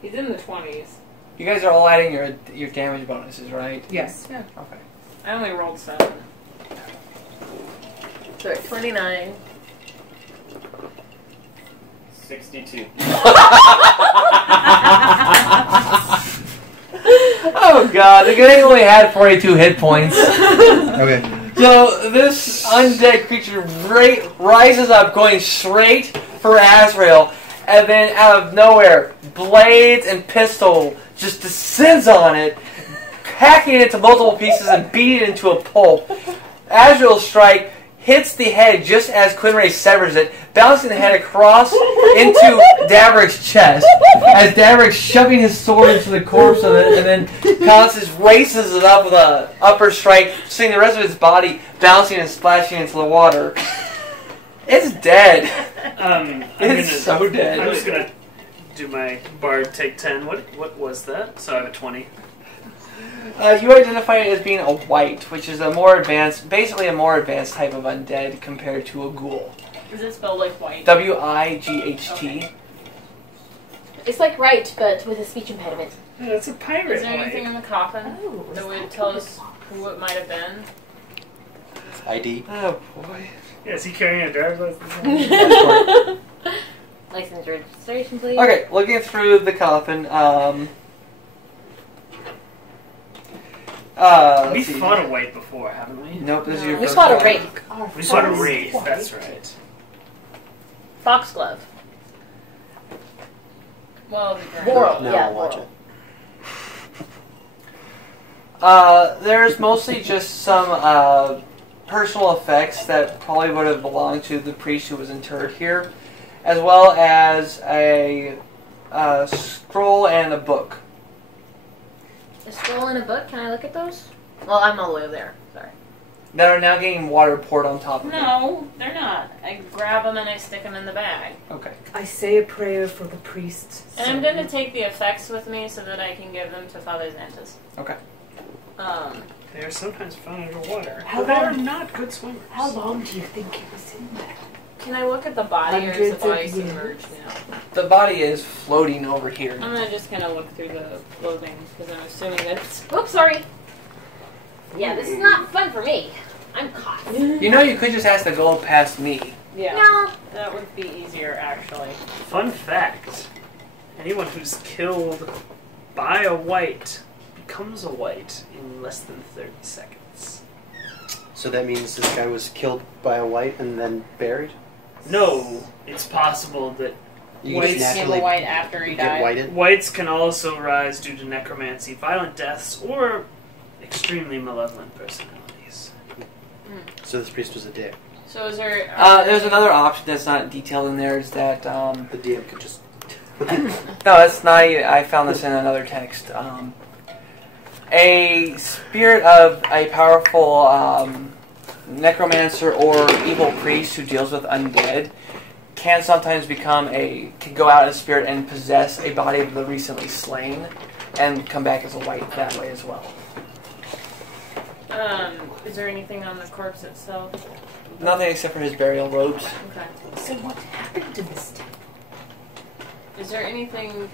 He's in the 20s. You guys are all adding your damage bonuses, right? Yes. Yeah. Okay. I only rolled 7. So 29. 62. Oh god, the guy only had 42 hit points. Okay. So this undead creature rises up, going straight for Azrael, and then out of nowhere, blades and pistol just descends on it, hacking it into multiple pieces and beating it into a pulp. Azrael's strike hits the head just as Quinray severs it, bouncing the head across into Davorik's chest, as Davorik's shoving his sword into the corpse of it, and then Constance races it up with an upper strike, seeing the rest of its body bouncing and splashing into the water. It's dead. It's so dead. I'm just gonna do my bard take 10. What was that? So I have a 20. You identify it as being a white, which is a more advanced, basically a more advanced type of undead compared to a ghoul. Is it spelled like white? Wight. Okay. It's like right, but with a speech impediment. Yeah, it's a pirate. Is there anything in the coffin Oh, that would tell us who it might have been? ID. Oh boy. Yeah, is he carrying a driver's license? License registration, please. Okay, looking through the coffin, We let's see. fought a white before, haven't we? Nope, this is your We first fought a one. wraith. We fought a wraith, that's right. Foxglove. Well, Boral. No, Yeah, I'll watch Boral. it. There's mostly just some personal effects that probably would have belonged to the priest who was interred here, as well as a scroll and a book. A scroll in a book. Can I look at those? Well, I'm all the way over there. Sorry. That are now getting water poured on top of them. No, they're not. I grab them and I stick them in the bag. Okay. I say a prayer for the priest. And I'm going to take the effects with me so that I can give them to Father Xantus. Okay. They are sometimes found underwater. How But they are long- not good swimmers. How long do you think he was in there? Can I look at the body or is the Hundreds of body years. submerged now? The body is floating over here. I'm going to just kind of look through the clothing because I'm assuming that it's... Oops, sorry. Yeah, this is not fun for me. I'm caught. You know, you could just ask to go past me. Yeah. No. That would be easier, actually. Fun fact. Anyone who's killed by a white becomes a white in less than 30 seconds. So that means this guy was killed by a white and then buried? No, it's possible that You Whites just Became a naturally white after he get died. whited? whites can also rise due to necromancy, violent deaths, or extremely malevolent personalities. So this priest was a dick. So is there... There's another option that's not detailed in there. Is that The DM could just... no, that's not. I found this in another text. A spirit of a powerful necromancer or evil priest who deals with undead can sometimes can go out in spirit and possess a body of the recently slain, and come back as a white that way as well. Is there anything on the corpse itself? Nothing except for his burial robes. Okay. So what happened to this temple? Is there anything,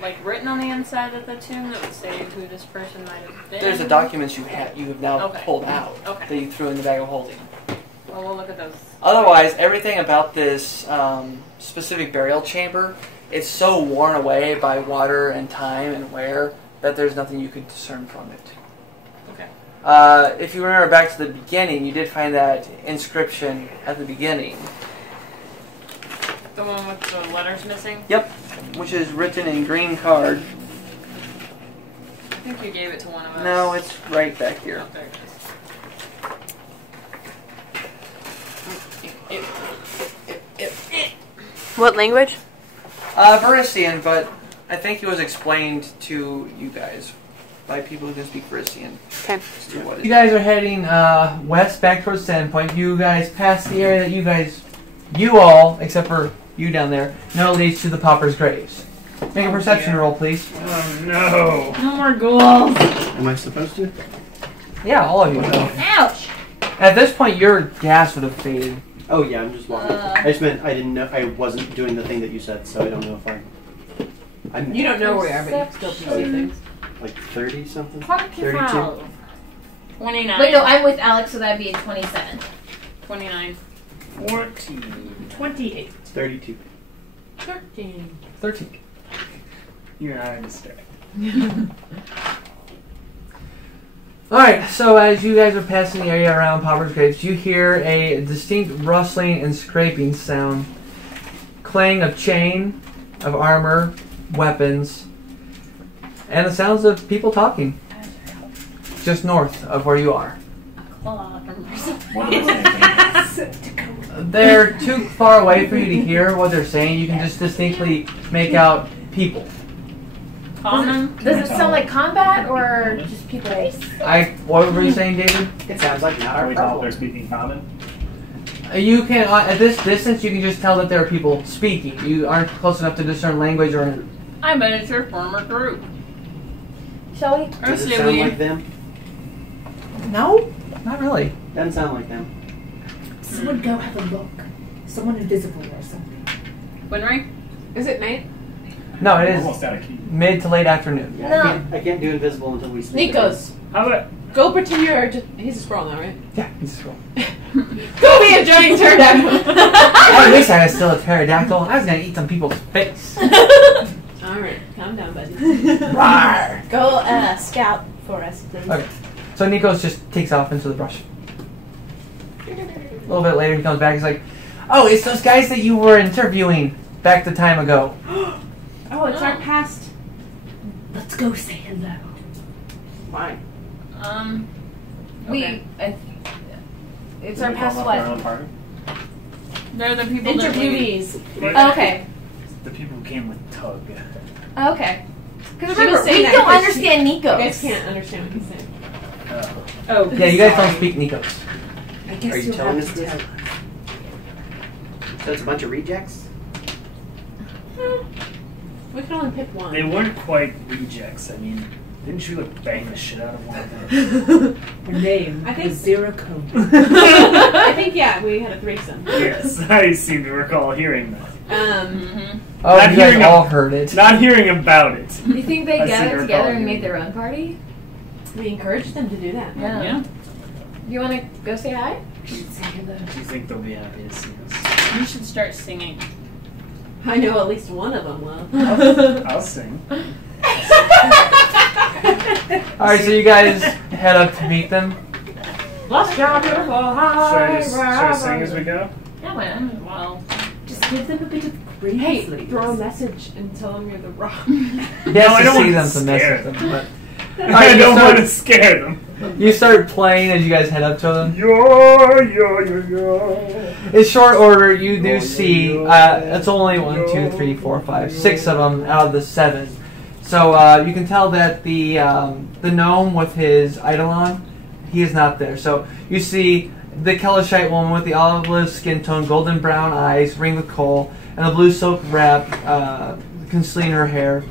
like, written on the inside of the tomb that would say who this person might have been? There's the documents you have now Okay. pulled out Okay. that you threw in the bag of holding. Well, we'll look at those. Otherwise, everything about this specific burial chamber, it's so worn away by water and time and wear that there's nothing you could discern from it. Okay. If you remember back to the beginning, you did find that inscription at the beginning. The one with the letters missing? Yep, which is written in green card. I think you gave it to one of us. No, it's right back here. Oh, there it is. What language? Varisian, but I think it was explained to you guys by people who can speak Varisian. Okay. You guys are heading west back towards Sandpoint. You guys pass the area that you all, except for you down there, know leads to the Pauper's Graves. Make a perception roll, please. Oh no! No more ghouls. Am I supposed to? Yeah, all of you. Ouch. At this point, your gas would have faded. Oh yeah, I'm just walking. I just meant I didn't know. I wasn't doing the thing that you said, so I don't know if I'm You don't know where we are, but you still can see things. like 30 something. 25. 29. Wait, no, I'm with Alex, so that'd be a 27. 29. 14. 28. 32. 13. 13. You're not in distract. Alright, so as you guys are passing the area around Pauper's Graves, you hear a distinct rustling and scraping sound. Clang of chain, of armor, weapons, and the sounds of people talking. Just north of where you are. They're too far away for you to hear what they're saying. You can just distinctly make out people. Common? Does it sound like combat or just people? What were you saying, David? It sounds like not Are our we told problem. they're speaking common? You can, at this distance, you can just tell that there are people speaking. You aren't close enough to discern language or... I bet it's your former group. Shall we? Or Does it say sound we. like them? No, not really. Doesn't sound like them. Someone go have a look. Someone invisible or something. Winry? Is it night? No, it is Almost out of key. mid to late afternoon. Yeah, I can't do invisible until we sleep. Nikos. How about Go pretend you're just. He's a squirrel now, right? Yeah, he's a squirrel. Go be a giant pterodactyl! I wish I was still a pterodactyl. I was gonna eat some people's face. Alright, calm down, buddy. Rawr. Go scout for us, please. Okay, so Nikos just takes off into the brush. A little bit later, he comes back. He's like, "Oh, it's those guys that you were interviewing back the time ago." Oh, it's our past. Let's go say hello. Why? It's our past what? They're the people that we... Interviewees. Oh, okay. the people who came with Tug? Okay. Because She was remember, saying we that don't because understand You Nikos. guys can't understand what he's saying. Oh, Yeah, you guys don't speak Nikos. I guess Are you you'll telling have us to this? tell. So it's a bunch of rejects? We can only pick one. They weren't quite rejects. I mean, didn't you like bang the shit out of one of them? Her name I think- is Zero Code. I think, yeah, we had a threesome. Yes, I seem to recall hearing that. Oh, Not you guys hearing all heard it. Not hearing about it. You think they I seem to gathered recall together and hearing made their own party? We encouraged them to do that. Yeah. You want to go say hi? Do you think they'll be happy to see us? You should start singing. I know at least one of them will. I'll sing. Alright, so you guys head up to meet them. Let's go beautiful Should I sing as we go? Yeah, why not? Well, Just give them a bit of breeze, Hey, ladies. throw a message and tell them you're the rock. Yes, I to don't see want them to to mess scare with them. But I you don't start- want to scare them. you start playing as you guys head up to them. Yo. In short order, you do see it's only 1, 2, 3, 4, 5, 6 of them out of the 7. So you can tell that the gnome with his eidolon, he is not there. So you see the Kelishite woman with the olive skin tone, golden brown eyes, ringed with kohl, and a blue silk wrap concealing her hair.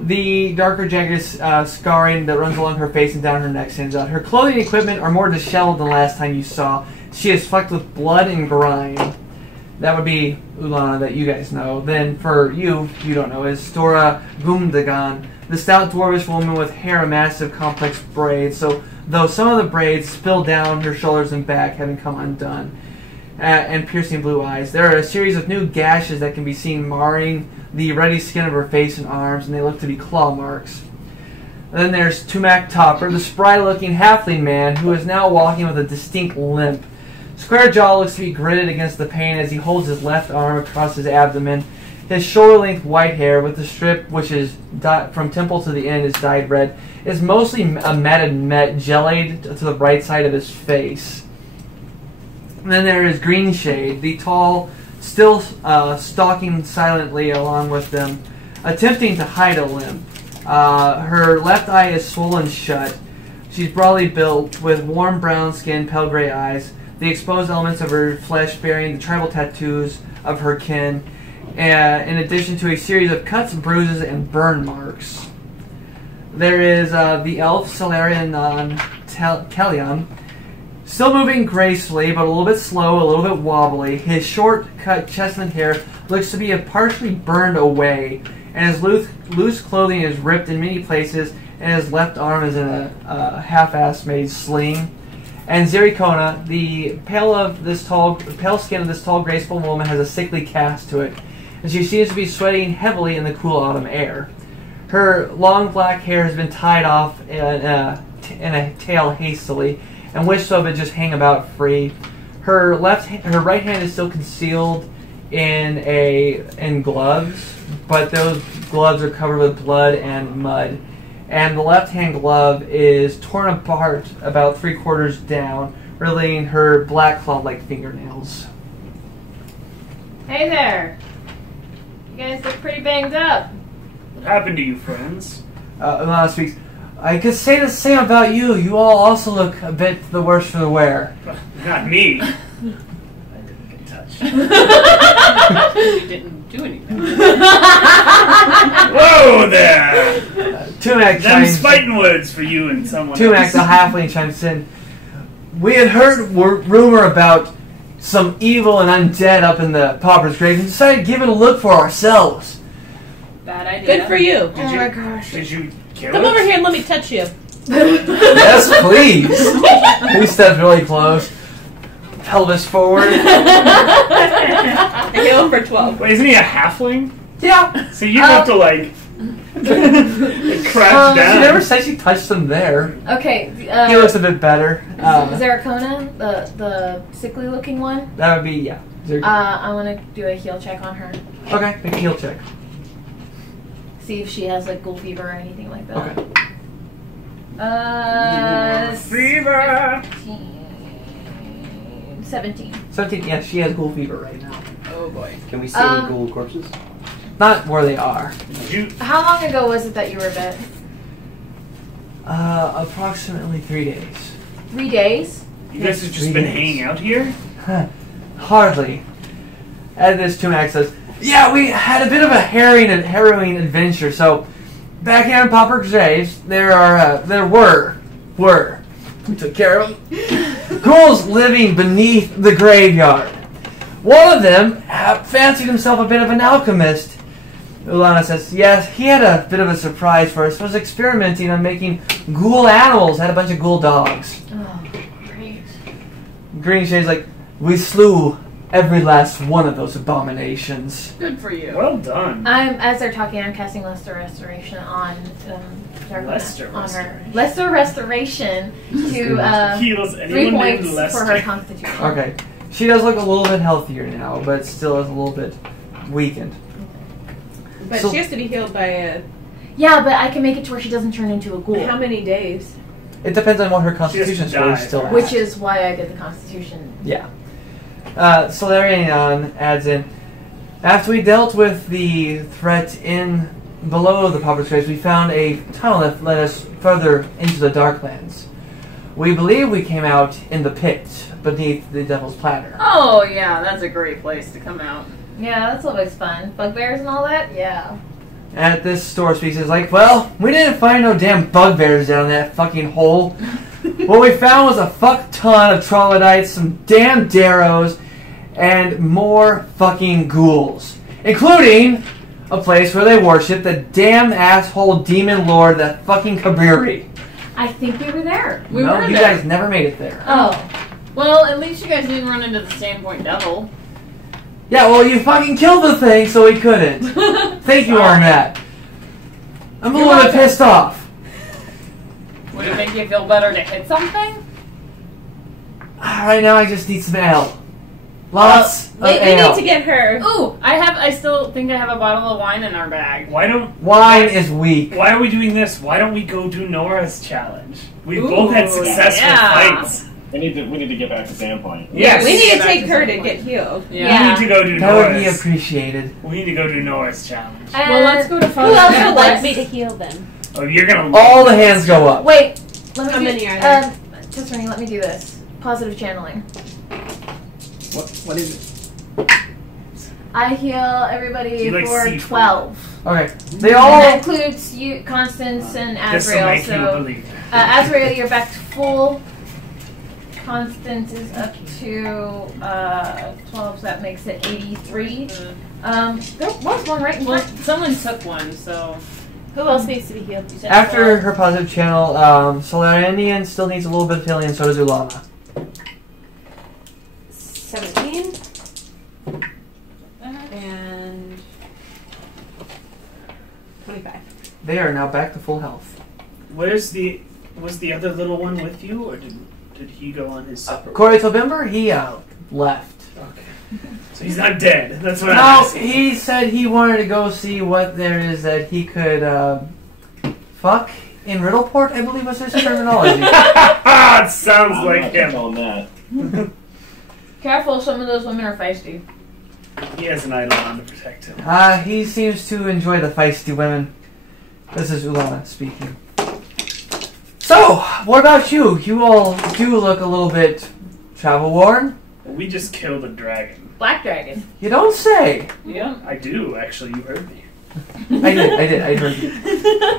The darker jagged scarring that runs along her face and down her neck stands out. Her clothing and equipment are more disheveled than last time you saw. She is flecked with blood and grime. That would be Ulana that you guys know. Then for you don't know, is Stora Gumdagan, the stout dwarvish woman with hair in massive complex braids. So though some of the braids spill down her shoulders and back, having come undone, and piercing blue eyes. There are a series of new gashes that can be seen marring the ruddy skin of her face and arms, and they look to be claw marks. And then there's Tumak Topper, the spry-looking halfling man who is now walking with a distinct limp. Square jaw looks to be gritted against the pain as he holds his left arm across his abdomen. His shoulder-length white hair, with the strip which is from temple to the end is dyed red, is mostly a matted jellied to the right side of his face. And then there is Greenshade, the tall, still stalking silently along with them, attempting to hide a limb. Her left eye is swollen shut. She's broadly built, with warm brown skin, pale gray eyes, the exposed elements of her flesh bearing the tribal tattoos of her kin, in addition to a series of cuts, bruises, and burn marks. There is the elf Solarian Kellyan, still moving gracefully, but a little bit slow, a little bit wobbly. His short-cut chestnut hair looks to be partially burned away, and his loose clothing is ripped in many places, and his left arm is in a half-assed made sling. And Zerikona, the pale skin of this tall, graceful woman has a sickly cast to it, and she seems to be sweating heavily in the cool autumn air. Her long black hair has been tied off in a tail hastily, and wisps of it just hang about free. Her right hand is still concealed in gloves, but those gloves are covered with blood and mud. And the left hand glove is torn apart about 3/4 down, revealing her black claw-like fingernails. Hey there! You guys look pretty banged up. What happened to you, friends? Ilana speaks. I could say the same about you. You all also look a bit the worse for the wear. Not me. I didn't get touched. You didn't do anything. Whoa there! Tumac Them chimes spiting words for you and someone Tumac, else. the halfling, chimes in. We had heard rumor about some evil and undead up in the pauper's grave and decided to give it a look for ourselves. Bad idea. Good for you. my gosh. Did you kill Come it? over here and let me touch you. Yes, please. He steps really close. Pelvis forward. I heal him for 12. Wait, isn't he a halfling? Yeah. So you have to like crouch She down. never said she touched him there. Okay. He looks a bit better. Zerikona, the sickly looking one. That would be, yeah. I want to do a heal check on her. Okay, make a heal check. See if she has like ghoul fever or anything like that. Okay. Fever. 17. 17, yeah, she has ghoul fever right now. Oh boy. Can we see any ghoul corpses? Not where they are. How long ago was it that you were bit? Approximately 3 days. 3 days? You guys have just 3 been days. hanging out here? Hardly. As this Tumac says, yeah, we had a bit of a harrowing adventure. So, back here in Pauper Graves, there were, we took care of them, ghouls living beneath the graveyard. One of them fancied himself a bit of an alchemist. Ilana says, yes, he had a bit of a surprise for us. Was experimenting on making ghoul animals. Had a bunch of ghoul dogs. Oh, great. Green Shade's like, we slew every last one of those abominations. Good for you. Well done. As they're talking, I'm casting Lesser Restoration on Lesser on her. Restoration. Lesser Restoration to Heals 3 anyone named points Lester. for her constitution. Okay. She does look a little bit healthier now, but still is a little bit weakened. But So- she has to be healed by Yeah, but I can make it to where she doesn't turn into a ghoul. how many days? It depends on what her She constitution has to score is die. still at. Which is why I did the constitution. Yeah. Solarian adds in, after we dealt with the threat below the Pauper's Graves, we found a tunnel that led us further into the Darklands. We believe we came out in the pit beneath the Devil's Platter. Oh yeah, that's a great place to come out. Yeah, that's always fun. Bugbears and all that? Yeah. At this store species like, well, we didn't find no damn bugbears down that fucking hole. What we found was a fuck ton of troglodytes, some damn darrows, and more fucking ghouls. Including a place where they worship the damn asshole demon lord, that fucking Kabiri. I think we were there. We No, were you there. guys never made it there. Oh. Well, at least you guys didn't run into the Sandpoint Devil. Yeah, well, you fucking killed the thing, so we couldn't. Thank you, Sorry. Arnett. I'm a You're little bit welcome. pissed off. Would it make you feel better to hit something? Right now, I just need some ale. Lots of Wait, we ale. need to get her. Ooh, I still think I have a bottle of wine in our bag. Wine is weak. Why are we doing this? Why don't we go do Nora's challenge? We Ooh, both had successful yeah. fights. We need to get back to Sandpoint. Yes. We need to Back take to her to Sandpoint. get healed. We need to go do That would be Nora's. appreciated. We need to go do Nora's challenge. Well, let's go to Who else Father. would like me to heal them? Oh, you're gonna. All the hands go up. Wait, let me How do, many are there? Tiffany, let me do this. Positive channeling. What is it? I heal everybody You like for seafood. 12. Okay. They And that all. includes you, Constance, and This will Azrael. make you So, believe. Azrael, you're back to full. Constance is up to 12, so that makes it 83. There was one right in Well, front. someone took one, so. Who else needs to be healed? You said After 12. her positive channel, Solarian still needs a little bit of healing, and so does Ulana. 17. And 25. They are now back to full health. Was the other little one with you, or did he go on his separate? Corey Tobimber, he left. Okay. So he's not dead. That's what I'm No, asking. he said he wanted to go see what there is that he could fuck in Riddleport, I believe was his terminology. It sounds I'm like not him. calling that. Careful, some of those women are feisty. He has an idol on to protect him. He seems to enjoy the feisty women. This is Ulana speaking. So, what about you? You all do look a little bit travel-worn. We just killed a dragon. Black dragon. You don't say. Yeah. I do, actually. You heard me. I heard you.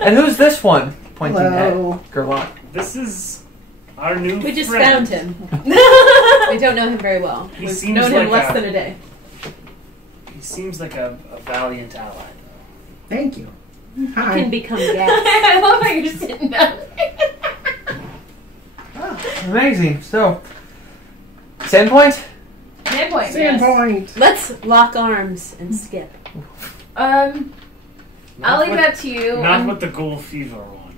And who's this one? Pointing Hello. at Gerlot. This is our new We just friend. found him. We don't know him very well. He We've seems known him like less than a day. He seems like a valiant ally. Thank you. Can Hi. become gas. I love how you're sitting down. Amazing. So, Sandpoint? Standpoint. Sandpoint. Let's lock arms and skip. I'll Not leave with- that to you. Not with the ghoul fever one.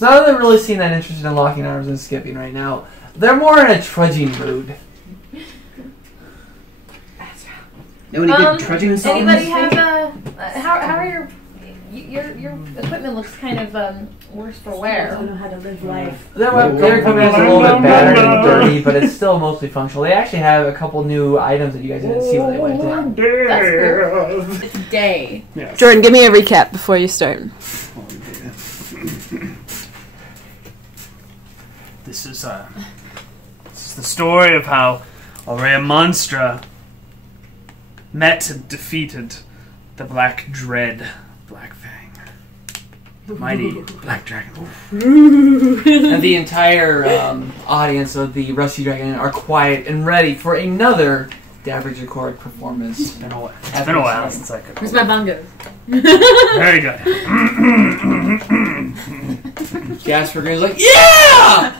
None of them really seem that interested in locking arms and skipping right now. They're more in a trudging mood. Know any good trudging songs? Anybody have how are your equipment looks kind of worse for I wear. don't know how to live life. Their equipment is a little bit battered and dirty, but it's still mostly functional. They actually have a couple new items that you guys didn't see when they went in. It's day. Yes. Jordan, give me a recap before you start. This is the story of how Aurea Monstra met and defeated the Black Dread, Black Fang, the mighty Black Dragon. And the entire audience of the Rusty Dragon are quiet and ready for another Davorik performance. It's been a while since I could. Where's my bongo? Very good. Jasper Green's like, yeah!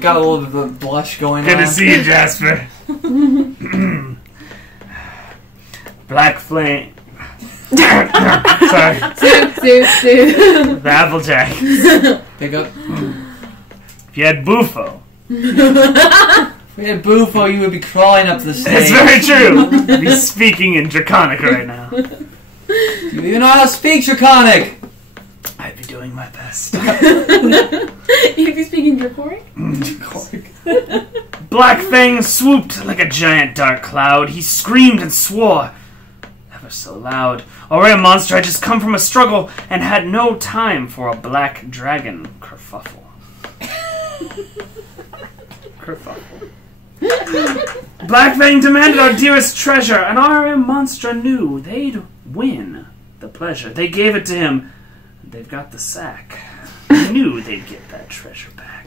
Got a little bit of a blush going Good on. to see you, Jasper. Black Flame. Sorry. The Applejack. Pick up. If you had Bufo. If we had Bufo, you would be crawling up the stage. It's very true. He's speaking in Draconic right now. Do you even know how to speak Draconic? I'd be doing my best. You'd be speaking Draconic? Black Fang swooped like a giant dark cloud. He screamed and swore, ever so loud. Aurea Monstra had just come from a struggle and had no time for a black dragon kerfuffle. Kerfuffle. Black Fang demanded our dearest treasure, and Aurea Monstra knew they'd win the pleasure. They gave it to him. They've got the sack. They knew they'd get that treasure back.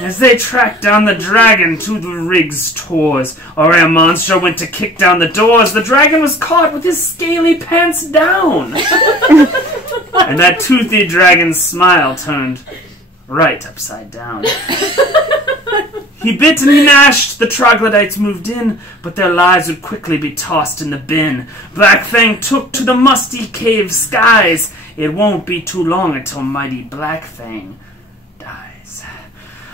As they tracked down the dragon to the rig's tors, Aurea Monstra went to kick down the doors. The dragon was caught with his scaly pants down. And that toothy dragon's smile turned right upside down. He bit and he gnashed, the troglodytes moved in, but their lives would quickly be tossed in the bin. Black Fang took to the musty cave skies. It won't be too long until mighty Black Fang dies.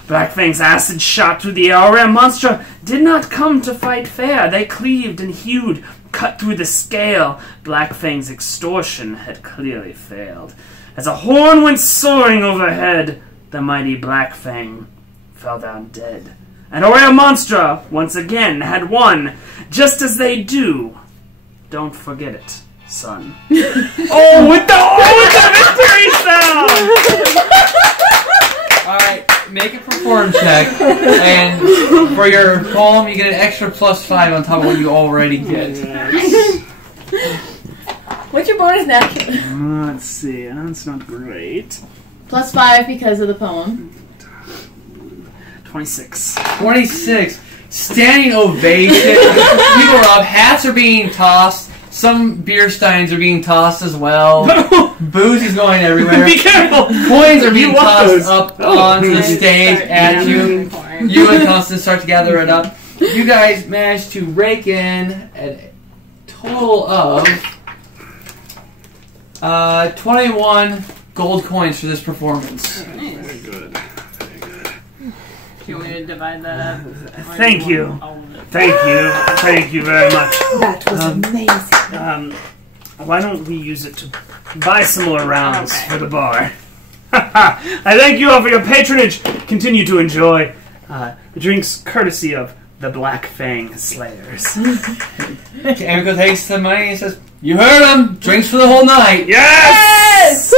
Black Fang's acid shot through the air. Aurea Monstra did not come to fight fair. They cleaved and hewed, cut through the scale. Black Fang's extortion had clearly failed. As a horn went soaring overhead, the mighty Black Fang fell down dead. And Oreo Monstra once again had won, just as they do. Don't forget it, son. Oh, with the victory sound! Alright, make a perform check, and for your poem, you get an extra +5 on top of what you already get. What's your bonus now? Let's see, that's not great. +5 because of the poem. 26. 26. Standing ovation. People are up. Hats are being tossed. Some beer steins are being tossed as well. Booze is going everywhere. Be careful! Coins are being tossed those. up onto the stage at you. You and Constance start to gather it up. You guys manage to rake in a total of 21 gold coins for this performance. Very good. Do you want me to divide that up? Thank you. Thank you very much. That was amazing. Why don't we use it to buy some more rounds for the bar? I thank you all for your patronage. Continue to enjoy the drinks courtesy of the Black Fang Slayers. Amiko takes the money and says, "You heard him! Drinks for the whole night!" Yes!